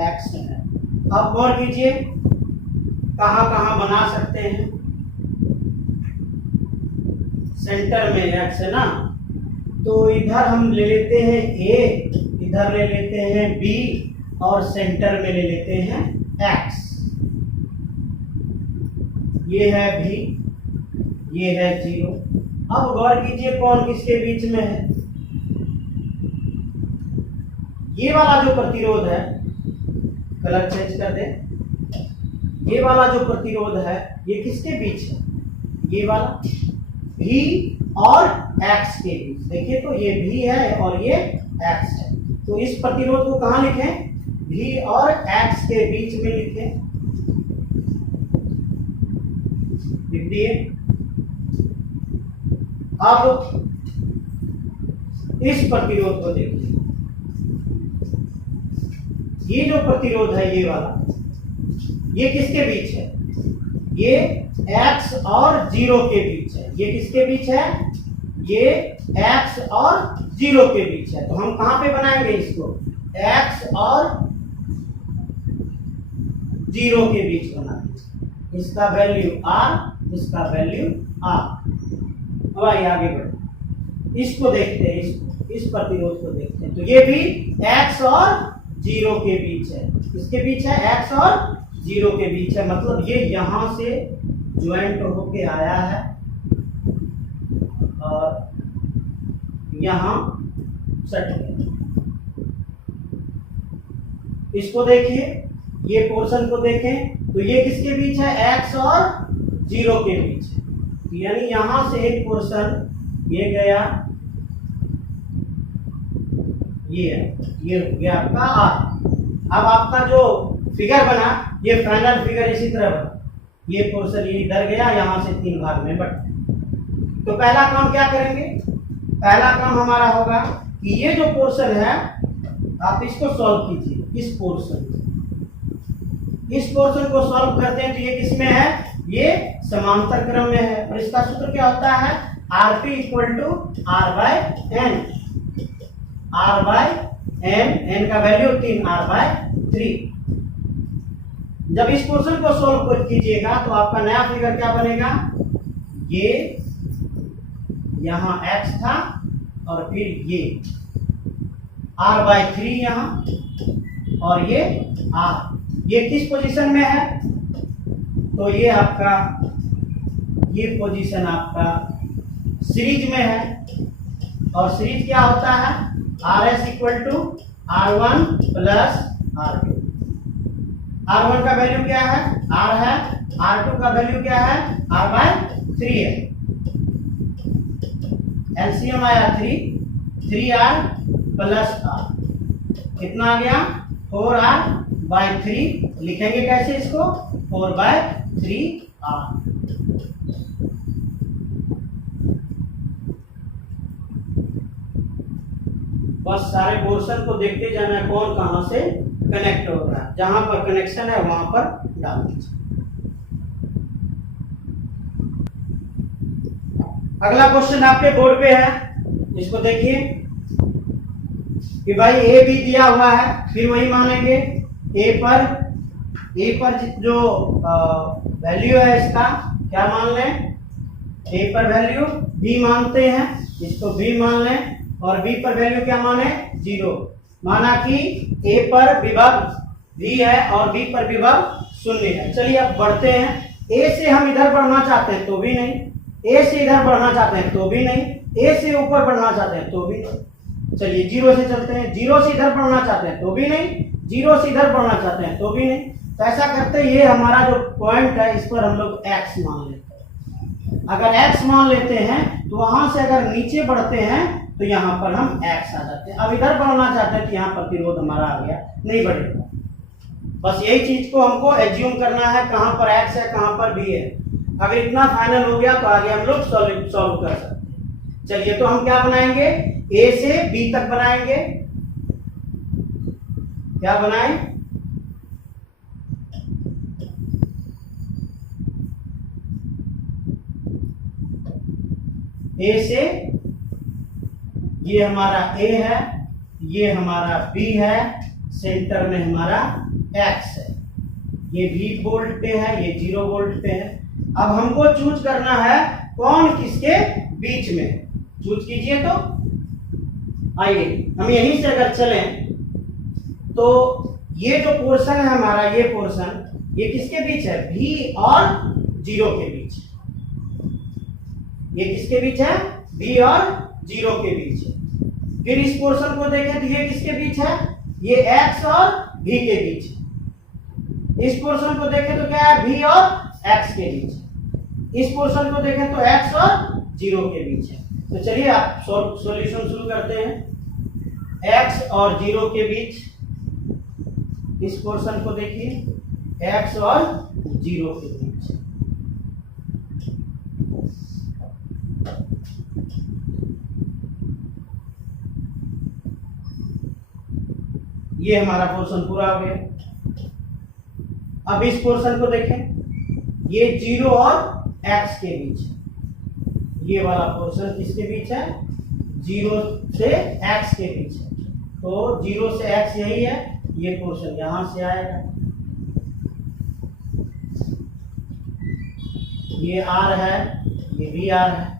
X है। अब गौर कीजिए कहां कहां बना सकते हैं, सेंटर में X है ना, तो इधर हम ले लेते हैं A, इधर ले लेते हैं B और सेंटर में ले लेते हैं X। ये है B, ये है 0। अब गौर कीजिए कौन किसके बीच में है, ये वाला जो प्रतिरोध है, कलर चेंज कर दे, ये वाला जो प्रतिरोध है ये किसके बीच है, ये वाला V और X के बीच। देखिए तो ये V है और ये X है, तो इस प्रतिरोध को कहां लिखें, V और X के बीच में लिखें। लिख दिए। अब इस प्रतिरोध को देखिए, ये जो प्रतिरोध है ये वाला, ये किसके बीच है, ये X और 0 के बीच है। ये किसके बीच है, ये X और 0 के बीच है। तो हम कहां पे बनाएंगे इसको, X और 0 के बीच बनाएंगे। इसका वैल्यू R, इसका वैल्यू R। अब आइए आगे बढ़े, इसको देखते हैं, इस प्रतिरोध को देखते हैं। तो ये भी X और 0 के बीच है। किसके बीच है, X और 0 के बीच है। मतलब ये यहां से ज्वाइंट होके आया है और यहां सट गया। इसको देखिए, ये पोर्शन को देखें तो ये किसके बीच है, X और 0 के बीच है। यानी यहां से एक पोर्शन ये गया, ये हो गया आपका R। अब आपका जो फिगर बना, ये फाइनल फिगर इसी तरह बना। ये पोर्शन ये इधर गया, यहां से 3 भाग में बट। तो पहला काम क्या करेंगे, पहला काम हमारा होगा कि ये जो पोर्शन है आप इसको सॉल्व कीजिए। इस पोर्शन को सॉल्व करते हैं तो ये किसमें है, ये समांतर क्रम में है। और इसका सूत्र क्या होता है, Rp equal to R/N। N का वैल्यू 3, R/3। जब इस पोर्शन को सॉल्व कीजिएगा तो आपका नया फिगर क्या बनेगा, ये यहां X था और फिर ये R/3 यहां और ये R। ये किस पोजीशन में है, तो ये आपका, ये पोजीशन आपका सीरीज में है। और सीरीज क्या होता है, RS equal to R1 plus R2। R1 का वैल्यू क्या है, R है, R2 का वैल्यू क्या है, R/3 है। एलसीएम आया 3R प्लस R, कितना आ गया, 4R/3। लिखेंगे कैसे इसको, 4/3R। बस सारे पोर्शन को देखते जाना है कौन कहां से कनेक्ट हो रहा है, जहां पर कनेक्शन है वहां पर डाल दीजिए। अगला क्वेश्चन आपके बोर्ड पे है, इसको देखिए कि भाई ए बी दिया हुआ है, फिर वही मानेंगे ए पर जो वैल्यू है इसका क्या मान लें, ए पर वैल्यू बी मानते हैं, इसको बी मान लें, और बी पर वैल्यू क्या माने 0। माना कि ए पर विभव v है और बी पर विभव 0 है। चलिए अब बढ़ते हैं, ए से हम इधर बढ़ना चाहते हैं तो भी नहीं, ए से इधर बढ़ना चाहते हैं तो भी नहीं, ए से ऊपर बढ़ना चाहते हैं तो भी नहीं। चलिए 0 से चलते हैं, 0 से इधर बढ़ना चाहते हैं तो भी नहीं, 0 से इधर बढ़ना चाहते हैं तो भी नहीं। तो ऐसा करते ये हमारा जो पॉइंट है इस पर हम लोग x मान लेते हैं। अगर x मान लेते हैं तो वहां से अगर नीचे बढ़ते हैं तो यहाँ पर हम x आ जाते हैं। अब इधर बढ़ना चाहते हैं तो यहाँ प्रतिरोध हमारा आ गया, नहीं बढ़ेगा। बस यही चीज को हमको एज्यूम करना है, कहाँ पर x है कहाँ पर b है। अगर इतना फाइनल हो गया तो आगे हम लोग सॉल्व कर सकते हैं। चलिए तो हम क्या बनाएंगे, a से b तक बनाएंगे। क्या बनाएं, a से, ये हमारा a है, ये हमारा b है, सेंटर में हमारा x है, ये v वोल्ट पे है, ये 0 वोल्ट पे है। अब हमको चूज करना है कौन किसके बीच में, चूज कीजिए। तो आइए हम यहीं से अगर चलें तो ये जो पोर्शन है हमारा, ये पोर्शन ये किसके बीच है, v और 0 के बीच। ये किसके बीच है, v और 0 के बीच है। फिर इस पोर्शन को देखें तो ये किसके बीच है, ये x और v के बीच है। इस पोर्शन को देखें तो क्या है, v और x के बीच है। इस पोर्शन को देखें तो x और 0 के बीच है। तो चलिए आप सॉल्यूशन शुरू करते हैं। x और 0 के बीच, इस पोर्शन को देखिए, x और 0 के बीच। ये हमारा पोर्शन पूरा हो गया। अब इस पोर्शन को देखें, ये 0 और x के बीच है। ये वाला पोर्शन किसके बीच है, 0 से x के बीच है। तो 0 से x यही है, ये पोर्शन यहां से आएगा, ये r है, ये भी r है।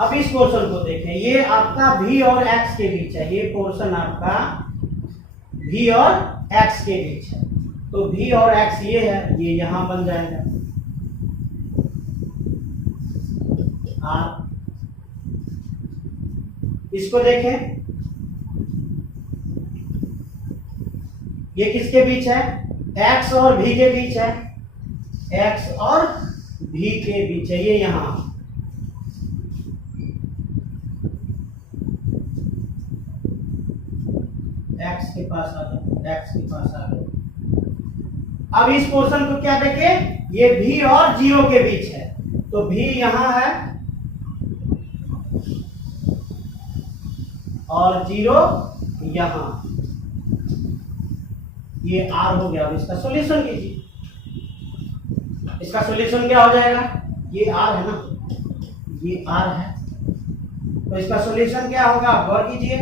अब इस पोर्शन को देखें, ये आपका v और x के बीच है, ये पोर्शन आपका v और x के बीच है। तो v और x ये है, ये यहां बन जाएगा r। इसको देखें, ये किसके बीच है, x और v के बीच है, x और v के बीच है, ये यहां। x के पास आ गए, x के पास आ गए। अब इस पोर्शन को क्या देखें, ये v और 0 के बीच है। तो v यहां है और 0 यहां, ये r हो गया। अब इसका सॉल्यूशन कीजिए। इसका सॉल्यूशन क्या हो जाएगा, ये r है ना, ये r है। तो इसका सॉल्यूशन क्या होगा, गौर कीजिए।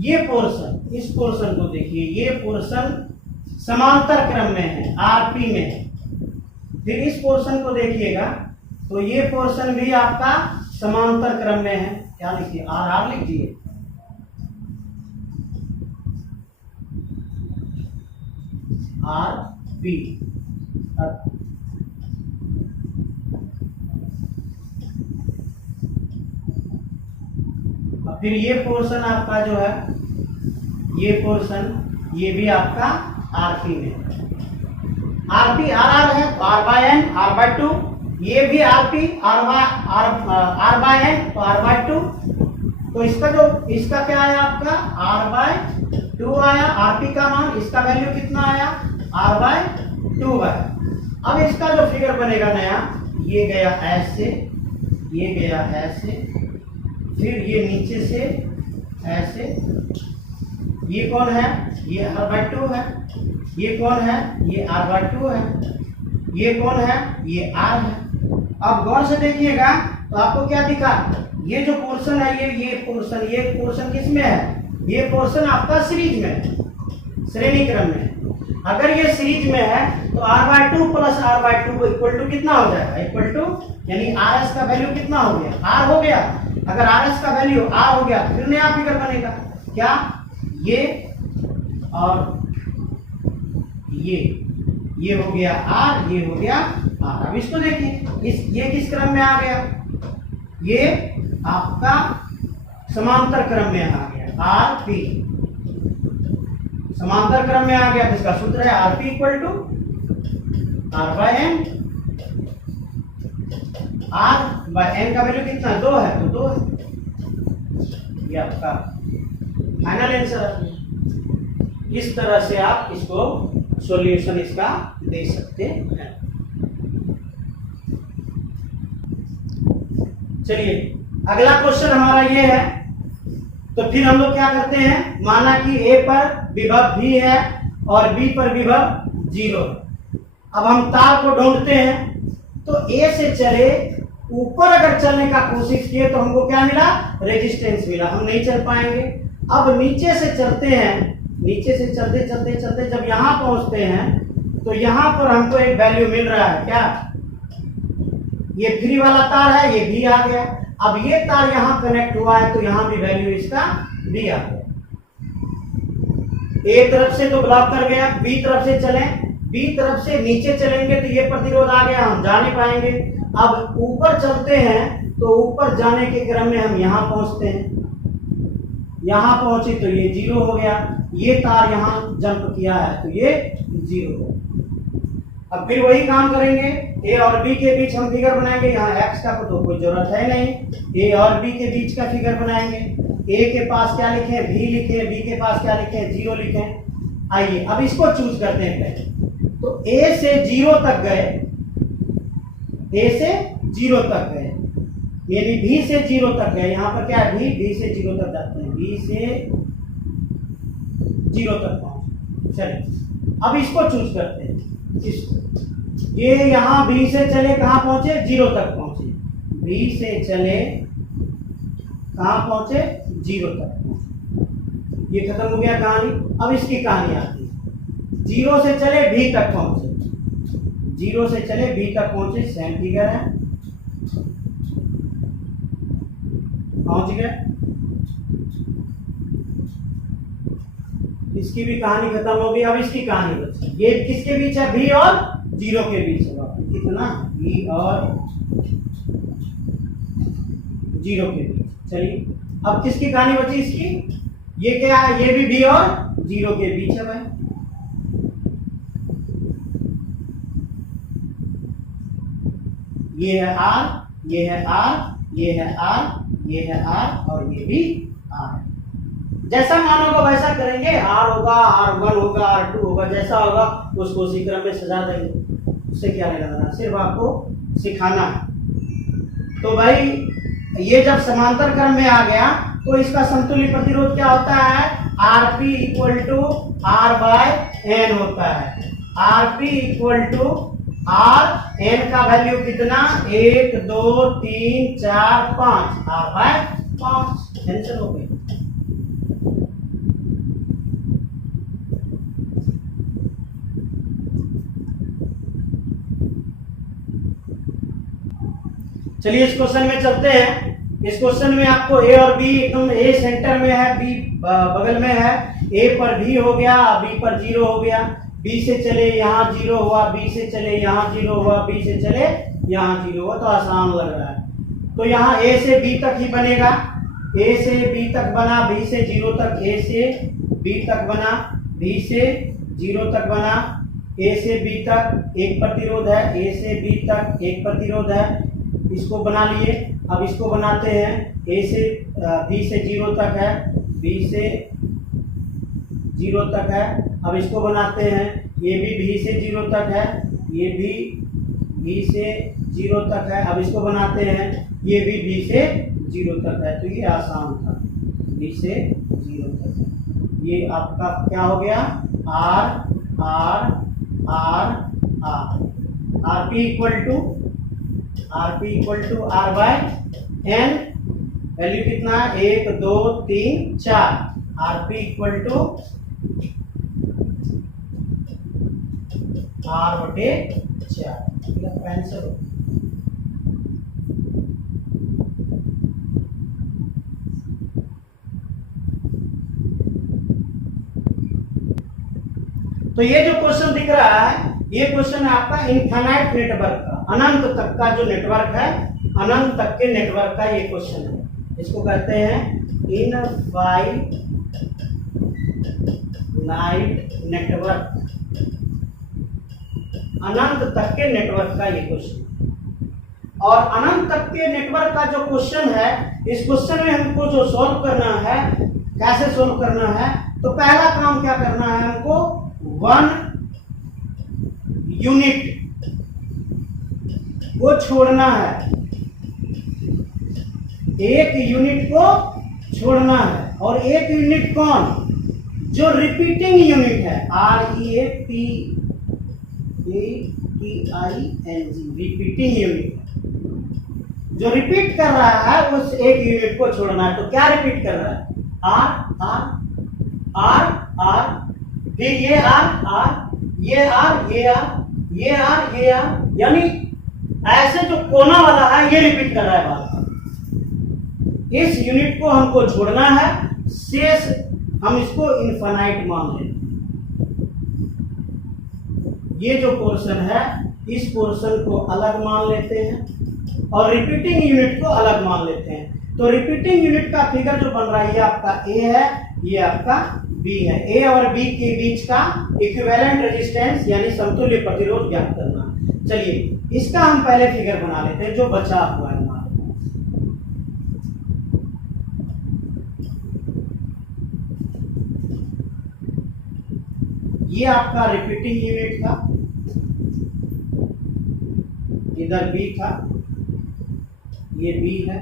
ये पोर्शन, इस पोर्शन को देखिए, ये पोर्शन समांतर क्रम में है, आरपी में है। फिर इस पोर्शन को देखिएगा तो ये पोर्शन भी आपका समांतर क्रम में है। क्या लिखिए, आर आर लिख दिए। R P. फिर ये पोर्शन आपका जो है, ये पोर्शन ये भी आपका आरपी में, आरपी आर आर है तो R by N R by 2, ये भी आरपी आर बाय एन तो आर बाय 2। तो इसका क्या आया आपका, आर बाय 2 आया, आरपी का मान, इसका वैल्यू कितना आया, आर बाय 2 आया। अब इसका जो फिगर बनेगा नया, ये गया ऐसे, ये गया ऐसे, फिर ये नीचे से ऐसे। ये कौन है, ये आर बाय 2 है। ये कौन है, ये आर बाय 2 है। ये कौन है, ये आर है। अब गौर से देखिएगा तो आपको क्या दिखा, ये जो पोर्शन है ये पोर्शन किस में है, ये पोर्शन आपका सीरीज में है, श्रेणी क्रम में है। अगर ये सीरीज में है तो r/2 plus r/2 equal to कितना हो जाएगा, इक्वल टू यानी rs का वैल्यू कितना हो गया, r हो गया। अगर rs का वैल्यू r हो गया फिर नया फिगर बनेगा, क्या, ये और ये हो गया r, ये हो गया r। अब इसको देखिए, ये किस क्रम में आ गया, ये आपका समांतर क्रम में आ गया, rp समांतर क्रम में आ गया। तो इसका सूत्र है rp equal to r/n, r/n का वैल्यू कितना, 2 है तो 2 है, ये आपका फाइनल आंसर है। इस तरह से आप इसको सॉल्यूशन इसका दे सकते हैं। चलिए अगला क्वेश्चन हमारा ये है, तो फिर हम लोग क्या करते हैं, माना कि a पर विभव v है और b पर विभव 0 है। अब हम तार को ढूंढते हैं, तो a से चले ऊपर अगर चलने का कोशिश किए तो हमको क्या मिला, रेजिस्टेंस मिला, हम नहीं चल पाएंगे। अब नीचे से चलते हैं, नीचे से चलते चलते चलते जब यहां पहुंचते हैं तो यहां पर हमको एक वैल्यू मिल रहा है, क्या, ये फ्री वाला तार है, ये भी आ गया। अब ये तार यहां कनेक्ट हुआ है तो यहां भी वैल्यू इसका भी आ गया। ए तरफ से तो ब्लॉक कर गया, बी तरफ से चलें, बी तरफ से नीचे चलेंगे तो ये प्रतिरोध आ गया, हम जा नहीं पाएंगे। अब ऊपर चलते हैं तो ऊपर जाने के क्रम में हम यहां पहुंचते हैं, यहां पहुंचे तो ये 0 हो गया, ये तार यहां जंप किया है तो ये 0 हो। अब फिर वही काम करेंगे, ए और बी के बीच हम फिगर बनाएंगे, यहाँ एक्स का तो कोई जरूरत है नहीं, ए और बी के बीच का फिगर बनाएंगे। ए के पास क्या लिखें, भी लिखें, बी के पास क्या लिखें, 0 लिखें। आइए अब इसको चूज करते हैं पहले, तो ए से 0 तक गए, ए से 0 तक गए, ये भी बी से 0 तक गए, यहाँ पर क्या है, बी से 0 तक जाते हैं, बी से 0 तक पहुंचे। चलिए अब इसको चूज करते हैं, इसको, ये यहां बी से चले कहां पहुंचे, 0 तक पहुंचे, बी से चले कहां पहुंचे, 0 तक पहुंचे। ये खत्म हो गया कहानी। अब इसकी कहानी आती है, 0 से चले बी तक पहुंचे, 0 से चले बी तक पहुंचे, सेम फिगर है, पहुंच गए। इसकी भी कहानी खत्म हो गई। अब इसकी कहानी बची, ये किसके बीच है, बी और 0 के बीच है, कितना, बी और 0 के बीच। चलिए अब किसकी कहानी बची इसकी, ये क्या है, ये भी बी और 0 के बीच है भाई। ये है आर, ये है आर, ये है आर, ये है आर और ये भी आर है। जैसा मान होगा वैसा करेंगे, आर होगा, R1 होगा, R2 होगा, जैसा होगा उसको उसी क्रम में सजा देंगे, उससे क्या लेना, सिर्फ आपको सिखाना है। तो भाई ये जब समांतर क्रम में आ गया तो इसका समतुल्य प्रतिरोध क्या होता है, Rp इक्वल टू R/n होता है। Rp equal to R, n का वैल्यू कितना, 1 2 3 4 5, R/5 आंसर हो गई। चलिए इस क्वेश्चन में चलते हैं। इस क्वेश्चन में आपको ए और बी एकदम, ए सेंटर में है, बी बगल में है, ए पर भी हो गया, बी पर 0 हो गया, बी से चले यहाँ 0 हुआ, बी से चले यहाँ 0 हुआ, बी से चले यहाँ 0 हुआ, तो आसान लग रहा है। तो यहाँ ए से बी तक ही बनेगा, ए से बी तक बना, बी से 0 तक, ए से बी तक बना, बी से 0 तक बना, ए से बी तक एक प्रतिरोध है, ए से बी तक एक प्रतिरोध है, इसको बना लिए। अब इसको बनाते हैं, ए से बी से 0 तक है, बी से 0 तक है। अब इसको बनाते हैं, ये भी बी से 0 तक है, ये भी बी से 0 तक है। अब इसको बनाते हैं, ये भी बी से 0 तक है, तो ये आसान था, बी से 0 तक है। ये आपका क्या हो गया, R R R R, R P equal to R P equal to R by N, value कितना है 1 2 3 4, R P equal to R बटे 4, आंसर हो। तो ये जो क्वेश्चन दिख रहा है, ये क्वेश्चन है आपका इनफाइनाइट नेटवर्क का, अनंत तक का जो नेटवर्क है, अनंत तक के नेटवर्क का ये क्वेश्चन है। इसको कहते हैं इनफाइनाइट नेटवर्क, अनंत तक के नेटवर्क का ये क्वेश्चन। और अनंत तक के नेटवर्क का जो क्वेश्चन है, इस क्वेश्चन में हमको जो सॉल्व करना है, कैसे सॉल्व करना है, तो पहला काम क्या करना है हमको, 1 यूनिट को छोड़ना है, 1 यूनिट को छोड़ना है। और 1 यूनिट कौन, जो रिपीटिंग यूनिट है, REPETING, रिपीटिंग यूनिट, जो रिपीट कर रहा है उस 1 यूनिट को छोड़ना है। तो क्या रिपीट कर रहा है, R R R R, फिर ये R R, ये R ये R, ये R ये R, यानी ऐसे जो कोना वाला है ये रिपीट कर रहा है बार। इस यूनिट को हमको छोड़ना है, शेष हम इसको इनफाइनाइट मान लेते हैं। ये जो पोर्शन है, इस पोर्शन को अलग मान लेते हैं और रिपीटिंग यूनिट को अलग मान लेते हैं। तो रिपीटिंग यूनिट का फिगर जो बन रहा है, ये आपका A है, ये आपका B है। A और B के बीच का इक्विवेलेंट रेजिस्टेंस यानी समतुल्य प्रतिरोध ज्ञात करना। चलिए इसका हम पहले फिगर बना लेते हैं जो बचा हुआ है हमारे पास। ये आपका रिपीटिंग यूनिट था, इधर B था, ये B है,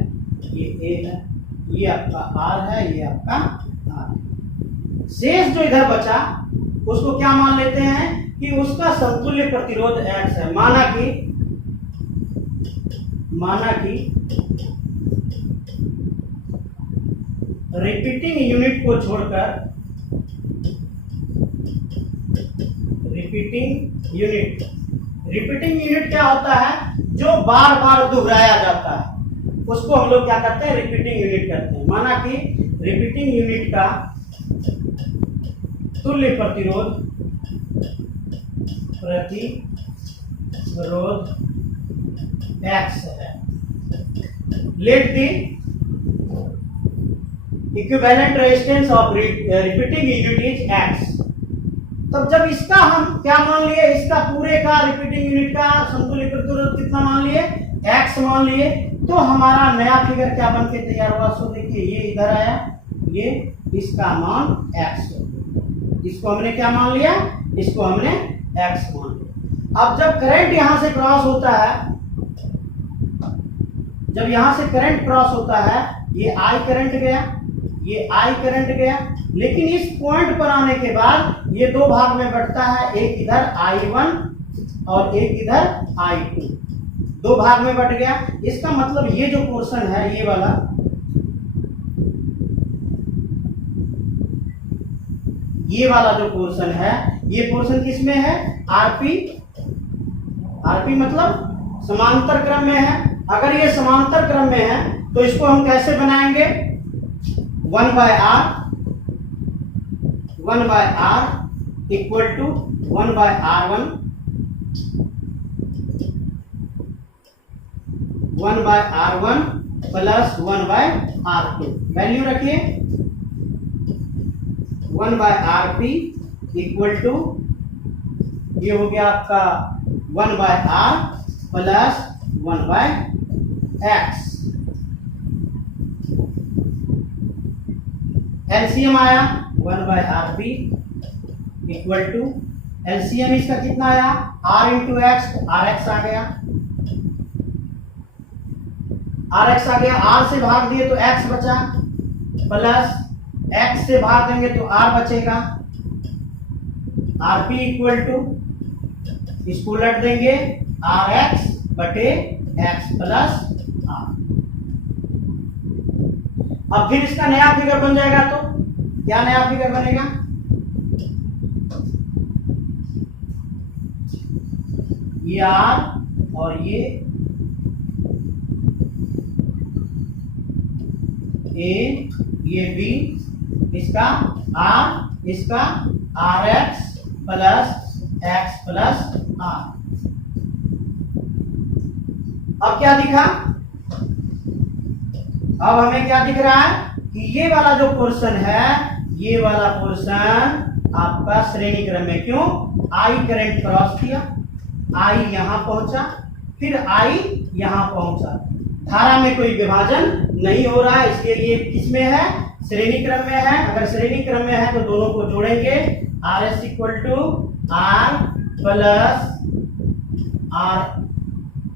ये A है, ये आपका R है, ये आपका R है। शेष जो इधर बचा उसको क्या मान लेते हैं कि उसका समतुल्य प्रतिरोध X है। माना कि रिपीटिंग यूनिट को छोड़कर, रिपीटिंग यूनिट क्या होता है, जो बार बार दोहराया जाता है, उसको हम लोग क्या करते हैं, रिपीटिंग यूनिट कहते हैं। माना कि रिपीटिंग यूनिट का तुल्य प्रतिरोध X है। Let the equivalent resistance of repeating unit is X। तब जब इसका हम क्या मान लिए, इसका पूरे का रिपीटिंग यूनिट का समतुल्य प्रतिरोध कितना मान लिए, X मान लिए, तो हमारा नया फिगर क्या बन के तैयार हुआ। सो देखिए ये इधर आया, ये इसका मान X हो, इसको हमने क्या मान लिया, इसको हमने X मान लिया। अब जब करंट यहां से क्रॉस होता है, जब यहां से करंट क्रॉस होता है, ये I करंट गया, ये I करंट गया, लेकिन इस पॉइंट पर आने के बाद ये दो भाग में बढ़ता है, एक इधर I1 और एक इधर I2, दो भाग में बढ़ गया। इसका मतलब ये जो पोर्शन है, ये वाला, ये वाला जो पोर्शन है, ये पोर्शन किस में है, आरपी मतलब समांतर क्रम में है। अगर ये समांतर क्रम में है तो इसको हम कैसे बनाएंगे, 1/r equal to 1/r1 plus 1/r2। Value रखिए, 1/rp इक्वल टू, ये हो गया आपका 1/r प्लस 1/x। एलसीएम आया 1/rp इक्वल टू, एलसीएम इसका कितना आया, r इंटू एक्स, rx आ गया, rx आ गया, r से भाग दिए तो x बचा, प्लस x से भाग देंगे तो r बचेगा। rp इक्वल टू, इसको उलट देंगे, rx बटे x प्लस r। अब फिर इसका नया फिगर बन जाएगा, तो क्या नया फिगर बनेगा? ये r और ये a, ये b, इसका r, इसका rx plus x plus r। अब क्या दिखा? अब हमें क्या दिख रहा है कि ये वाला जो पोर्शन है, ये वाला पोर्शन आपका श्रेणी क्रम में, क्यों? I करंट क्रॉस किया, I यहां पहुंचा, फिर I यहां पहुंचा, धारा में कोई विभाजन नहीं हो रहा है, इसके लिए किस में है? श्रेणी क्रम में है। अगर श्रेणी क्रम में है तो दोनों को जोड़ेंगे, RS equal to R plus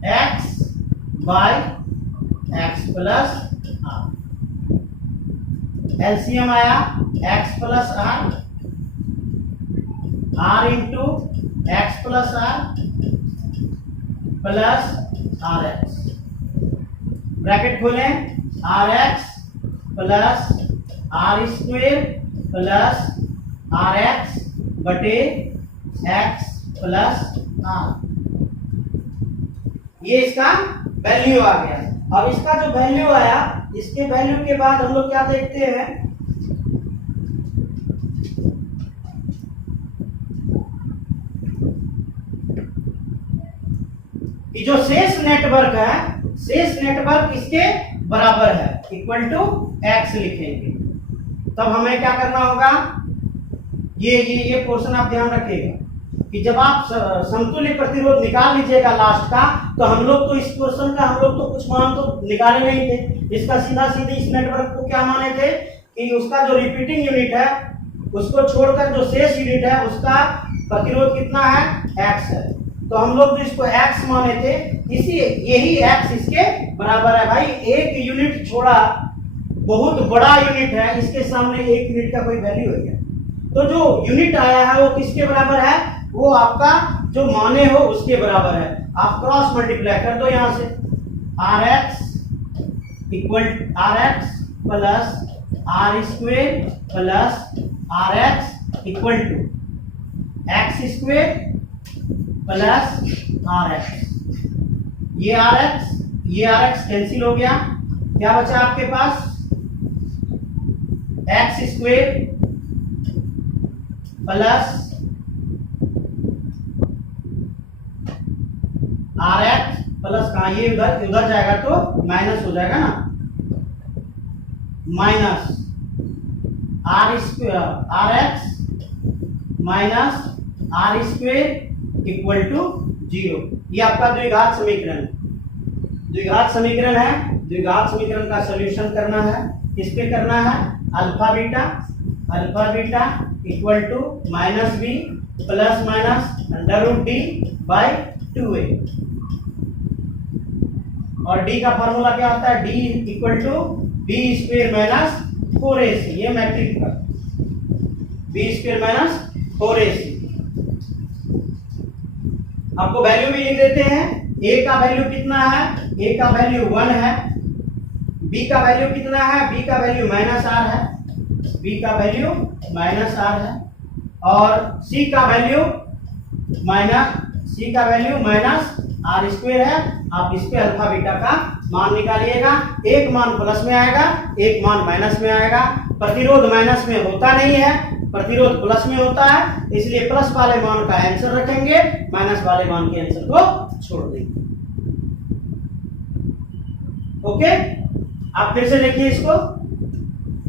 RX by X plus R। LCM आया X plus R, R into X plus R plus RX। Bracket खोलें, RX plus R square plus RX बटे X प्लस R। ये इसका value आ गया। अब इसका जो value आया, इसके वैल्यू के बाद हम लोग क्या देखते हैं कि जो शेष नेटवर्क है, शेष नेटवर्क इसके बराबर है, इक्वल टू x लिखेंगे। तब हमें क्या करना होगा, ये पोर्शन आप ध्यान रखिएगा कि जब आप समतुल्य प्रतिरोध निकाल लीजिएगा लास्ट का, तो हम लोग तो इस पोर्शन का हम लोग तो कुछ मान तो निकाले नहीं थे। इसका सीधा सीधे इस नेटवर्क को क्या माने थे कि उसका जो रिपीटिंग यूनिट है उसको छोड़कर जो शेष यूनिट है उसका प्रतिरोध कितना है? x है। तो हम लोग जो इसको x माने थे, इसी यही x इसके बराबर है। भाई एक यूनिट छोड़ा, बहुत बड़ा यूनिट है, इसके सामने एक यूनिट का कोई वैल्यू है क्या? तो जो यूनिट आया है वो किसके बराबर है? वो आपका जो माने हो उसके बराबर है। आप क्रॉस मल्टीप्लाई कर दो यहां से, RX equal RX plus R square plus RX equal to X square plus RX। ये RX कैंसिल हो गया, क्या बचा आपके पास? X square plus RX plus कहा, ये उधर जाएगा तो माइनस हो जाएगा ना, minus R square RX minus R square equal to 0। ये आपका द्विघात समीकरण, द्विघात समीकरण है। द्विघात समीकरण का सॉल्यूशन करना है, किस पे करना है? Alpha beta equal to minus B plus minus under root D by 2a। और d का फॉर्मूला क्या होता है? d equal to B square minus 4ac। ये मैट्रिक का बी स्क्वेयर माइनस 4ac। आपको वैल्यू भी लिख देते हैं। a का वैल्यू कितना है? a का वैल्यू 1 है। b का वैल्यू कितना है? b का वैल्यू माइनस r है, b का वैल्यू माइनस r है। और c का वैल्यू माइनस r स्क्वेयर है। आप इस पे अल्फा बीटा का मान निकालिएगा। एक मान प्लस में आएगा, एक मान माइनस में आएगा। प्रतिरोध माइनस में होता नहीं है, प्रतिरोध प्लस में होता है, इसलिए प्लस वाले मान का आंसर रखेंगे, माइनस वाले मान के आंसर को छोड़ देंगे। ओके, आप फिर से देखिए इसको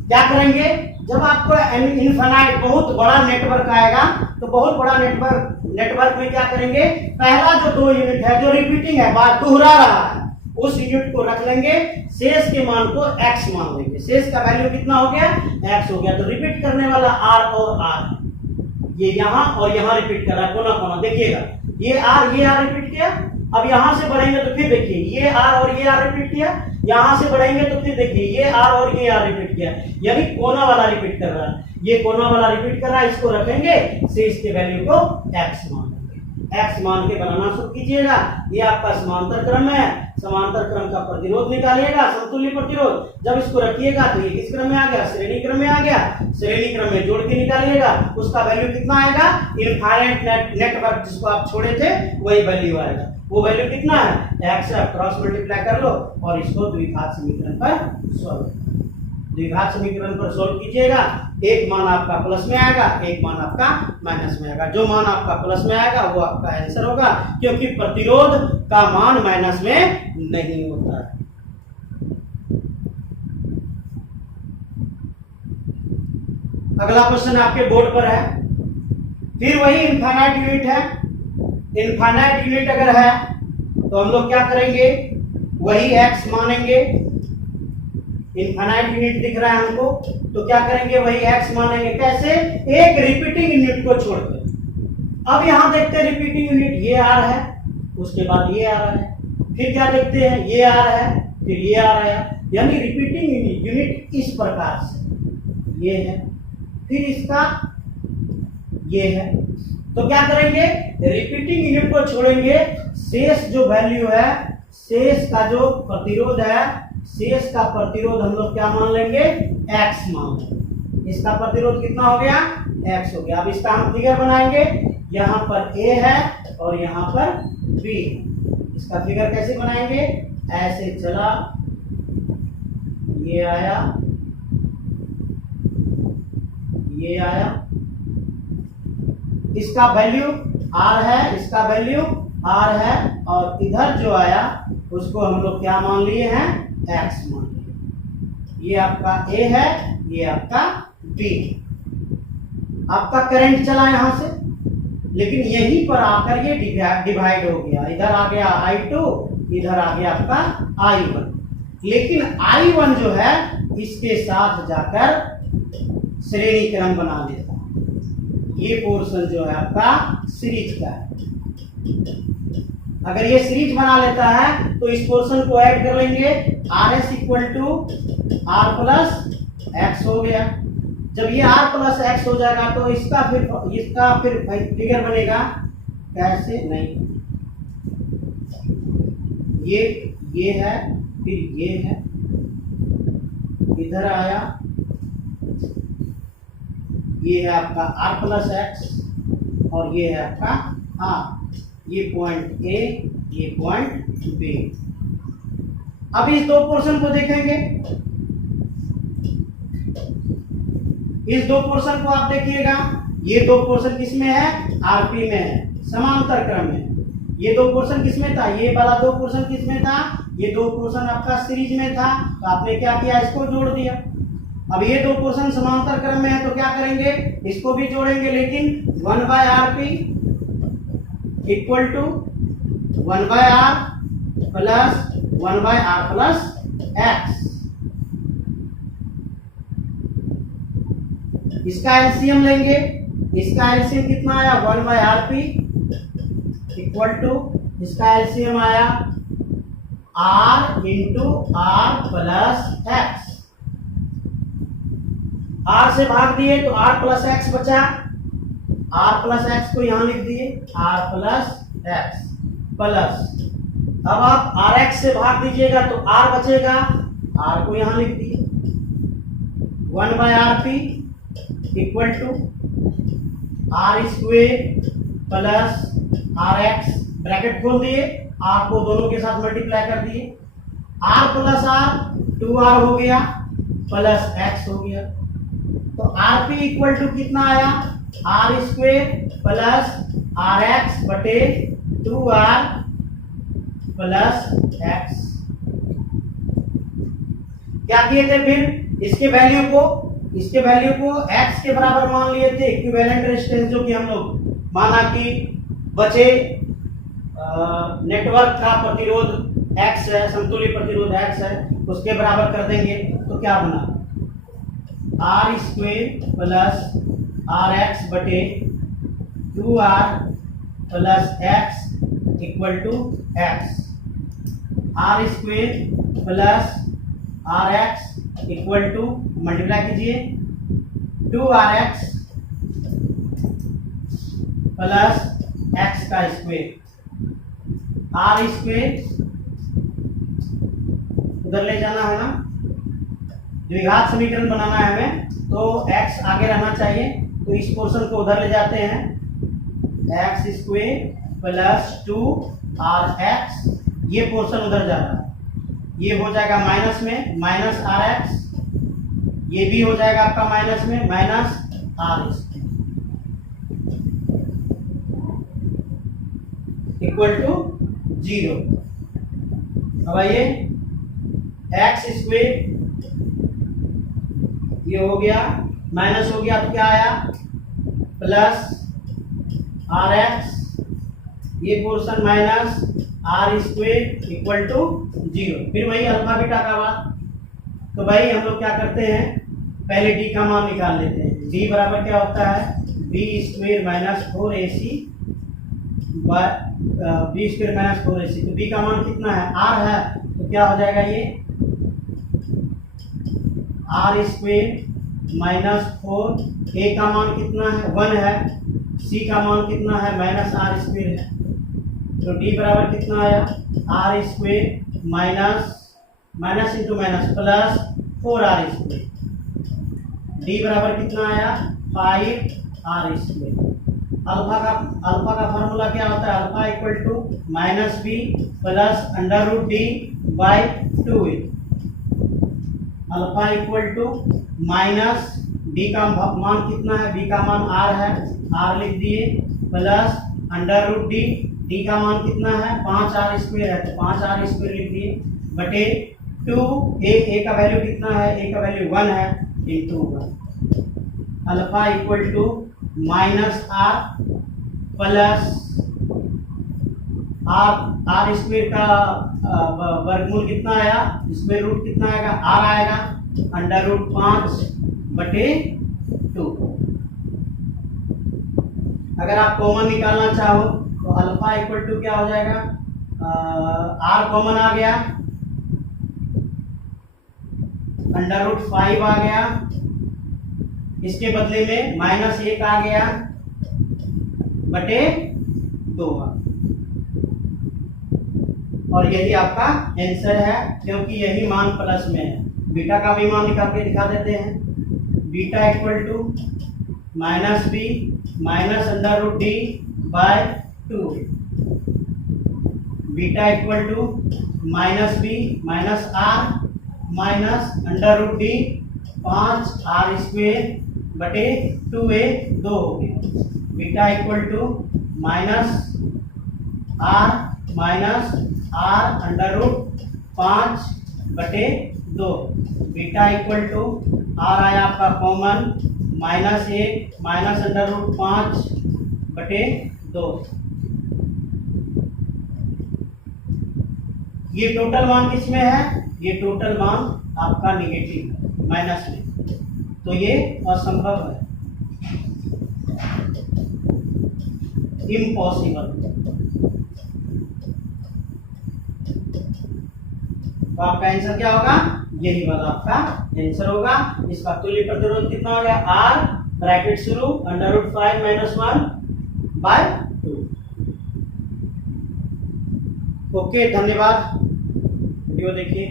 क्या करेंगे। जब आपको इनफाइनाइट बहुत बड़ा नेटवर्क आएगा तो बहुत बड़ा नेटवर्क में क्या करेंगे, पहला जो 2 यूनिट है जो रिपीटिंग है, बात दोहरा रहा है, उस यूनिट को रख लेंगे, शेष के मान को x मान लेंगे। शेष का वैल्यू कितना हो गया? x हो गया। तो रिपीट करने वाला r और r, ये यहाँ और यहाँ रिपीट कर रहा है, कोना कोना देखिएगा। ये r रिपीट किया। अब यहाँ से बढ़ेंगे तो फिर देखिए ये r और ये r रिपीट किया, यहाँ से बढ़ेंगे तो फिर देखिए ये r और ये r रिपीट किया, यानी कोना वाला रिपीट कर रहा है, ये कोना वाला रिपीट कर रहा है। इसको रखेंगे, शेष के वैल्यू को x मान लेंगे। x मान के बनाना शुरू कीजिएगा। ये आपका समांतर क्रम है, समांतर क्रम का प्रतिरोध निकालिएगा, समतुल्य प्रतिरोध। जब इसको रखिएगा तो ये किस क्रम में आ गया, श्रेणी क्रम में आ गया। श्रेणी क्रम में जोड़ के निकालिएगा, उसका वैल्यू कितना आएगा, इनफाइनाइट नेटवर्क जिसको आप छोड़े थे वही वैल्यू आएगा। वो वैल्यू कितना है, x से क्रॉस मल्टीप्लाई कर लो और इसको द्विघात समीकरण पर सॉल्व, द्विघात समीकरण पर सॉल्व कीजिएगा। एक मान आपका प्लस में आएगा, एक मान आपका माइनस में आएगा। जो मान आपका प्लस में आएगा वो आपका आंसर होगा, क्योंकि प्रतिरोध का मान माइनस में नहीं होता है। अगला क्वेश्चन आपके बोर्ड पर है, फिर वही इनफाइनाइट यूनिट है। इनफाइनाइट यूनिट अगर है तो हम लोग क्या करेंगे, वही x मानेंगे। इनफाइनाइट यूनिट दिख रहा है हमको, तो क्या करेंगे, वही x मानेंगे। कैसे, एक रिपीटिंग यूनिट को छोड़कर। अब यहां देखते हैं रिपीटिंग यूनिट ये आ रहा है, उसके बाद ये आ रहा है, फिर क्या देखते हैं, ये आ रहा है, फिर ये आ रहा है। यानी रिपीटिंग यूनिट इस प्रकार से ये है, फिर इसका ये है। तो क्या करेंगे, रिपीटिंग यूनिट को छोड़ेंगे, शेष जो वैल्यू है, शेष का जो प्रतिरोध है, शेष का प्रतिरोध हम लोग क्या मान लेंगे, x मान लेंगे। इसका प्रतिरोध कितना हो गया, x हो गया। अब इसका हम फिगर बनाएंगे, यहाँ पर a है और यहाँ पर b है। इसका फिगर कैसे बनाएंगे, ऐसे चला, ये आया, ये आया, इसका वैल्यू r है, इसका वैल्यू r है, और इधर जो आया उसको हम लोग क्या मान लिए हैं, x मान लिए। ये आपका a है, ये आपका b। आपका करंट चला यहां से, लेकिन यहीं पर आकर ये डिवाइड हो गया। इधर आ गया I2, इधर आ गया आपका I1। लेकिन I1 जो है इसके साथ जाकर श्रेणी क्रम बना लेता है। ये पोर्शन जो है आपका सीरीज का है। अगर ये सीरीज बना लेता है तो इस पोर्शन को ऐड कर लेंगे, RS equal to R plus X हो गया। जब ये R प्लस एक्स हो जाएगा तो इसका फिर फिगर बनेगा कैसे, नहीं, ये है, फिर ये है, इधर आया, ये है आपका R प्लस एक्स और ये है आपका R। ये पॉइंट A, ये पॉइंट B। अब इस दो पोर्शन को देखेंगे, इस दो पोर्शन को आप देखिएगा। ये दो पोर्शन किसमें है, RP में है, समांतर क्रम में। ये दो पोर्शन किसमें था, ये वाला दो पोर्शन किसमें था, ये दो पोर्शन आपका सीरीज में था। तो आपने क्या किया, इसको जोड़ दिया। अब ये दो पोर्शन समांतर क्रम में है तो क्या करेंगे, इसको भी जोड़ेंगे, लेकिन 1/RP equal to 1/R plus 1/R plus X. इसका एलसीएम लेंगे, इसका एलसीएम कितना आया, 1/RP इक्वल टू, इसका एलसीएम आया R into R plus X. R से भाग दिए तो R प्लस एक्स बचा, R प्लस एक्स को यहां लिख दिए, R प्लस एक्स प्लस, अब आप RX से भाग दीजिएगा तो R बचेगा, R को यहां लिख दिए, 1/RP equal to R square plus RX, bracket खोल दिए, R को दोनों के साथ मल्टीप्लाई कर दिए, R प्लस R 2R हो गया प्लस X हो गया। तो RP इक्वल टू कितना आया, R स्क्वेर प्लस RX बटे 2R प्लस X। क्या किए थे फिर, इसके वैल्यू को X के बराबर मान लिए थे, इक्विवेलेंट रेजिस्टेंस जो कि हम लोग माना कि बचे नेटवर्क का प्रतिरोध X है, समतुल्य प्रतिरोध X है, उसके बराबर कर देंगे तो क्या बना, R स्क्वेर प्लस RX बटे 2R plus X equal to X। R square plus RX equal to, multiply कीजिए, 2RX प्लस X का स्क्वेर, R स्क्वेर उधर ले जाना है ना, द्विघात समीकरण बनाना है हमें, तो x आगे रहना चाहिए, तो इस पोर्शन को उधर ले जाते हैं, एक्स स्क्वायर प्लस 2rx, ये पोर्शन उधर जा रहा है, ये हो जाएगा माइनस में माइनस rx, ये भी हो जाएगा आपका माइनस में माइनस r इक्वल टू 0। अब आइए एक्स स्क्वायर, ये हो गया माइनस हो गया, तो क्या आया प्लस rx, ये portion minus r square equal to 0। फिर वही अल्फा बीटा का बात, तो भाई हम लोग क्या करते हैं, पहले d का मान निकाल लेते हैं। d बराबर क्या होता है, b square minus 4ac, b square minus 4ac, तो b का मान कितना है, r है, तो क्या हो जाएगा ये r स्क्वायर माइनस 4, a का मान कितना है 1 है, c का मान कितना है माइनस r स्क्वायर है, तो d बराबर कितना आया r square minus minus into minus plus 4r square, d बराबर कितना आया 5r स्क्वायर। अल्फा का फार्मूला क्या होता है, alpha equal to minus B plus under root D by 2a, alpha equal to minus D का मान कितना है, बी का मान r है, r लिख दिए, plus under root D, D का मान कितना है 5r स्क्वायर है, तो 5r स्क्वायर लिख दिए, बटे 2 a का वैल्यू कितना है, a का वैल्यू 1 है, into 1, alpha equal to minus r plus r square का वर्गमूल कितना आया, स्क्वायर रूट कितना आएगा, r आएगा, अंडर रूट 5 बटे 2। अगर आप कॉमन निकालना चाहो तो अल्फा इक्वल टू क्या हो जाएगा, r कॉमन आ गया, अंडर रूट 5 आ गया, इसके बदले में माइनस 1 आ गया बटे 2, और यही आपका आंसर है, क्योंकि यही मान प्लस में है। बीटा का भी मान निकाल के दिखा देते हैं, beta equal to minus B minus under root D by 2, beta equal to minus B minus R minus under root D 5r square बटे 2a 2 हो गया, beta equal to minus r minus r under root 5 बटे 2, beta equal to r आया आपका common minus 1 minus under root 5 बटे 2। ये total मान किस में है, ये टोटल मान आपका निगेटिव है, माइनस में, तो ये असंभव है, इम्पॉसिबल। तो आपका आंसर क्या होगा, यही वाला आपका आंसर होगा। इसका तुल्य प्रतिरोध कितना हो गया, r ब्रैकेट शुरू under root 5 minus 1 by 2। Okay, धन्यवाद, वीडियो देखिए।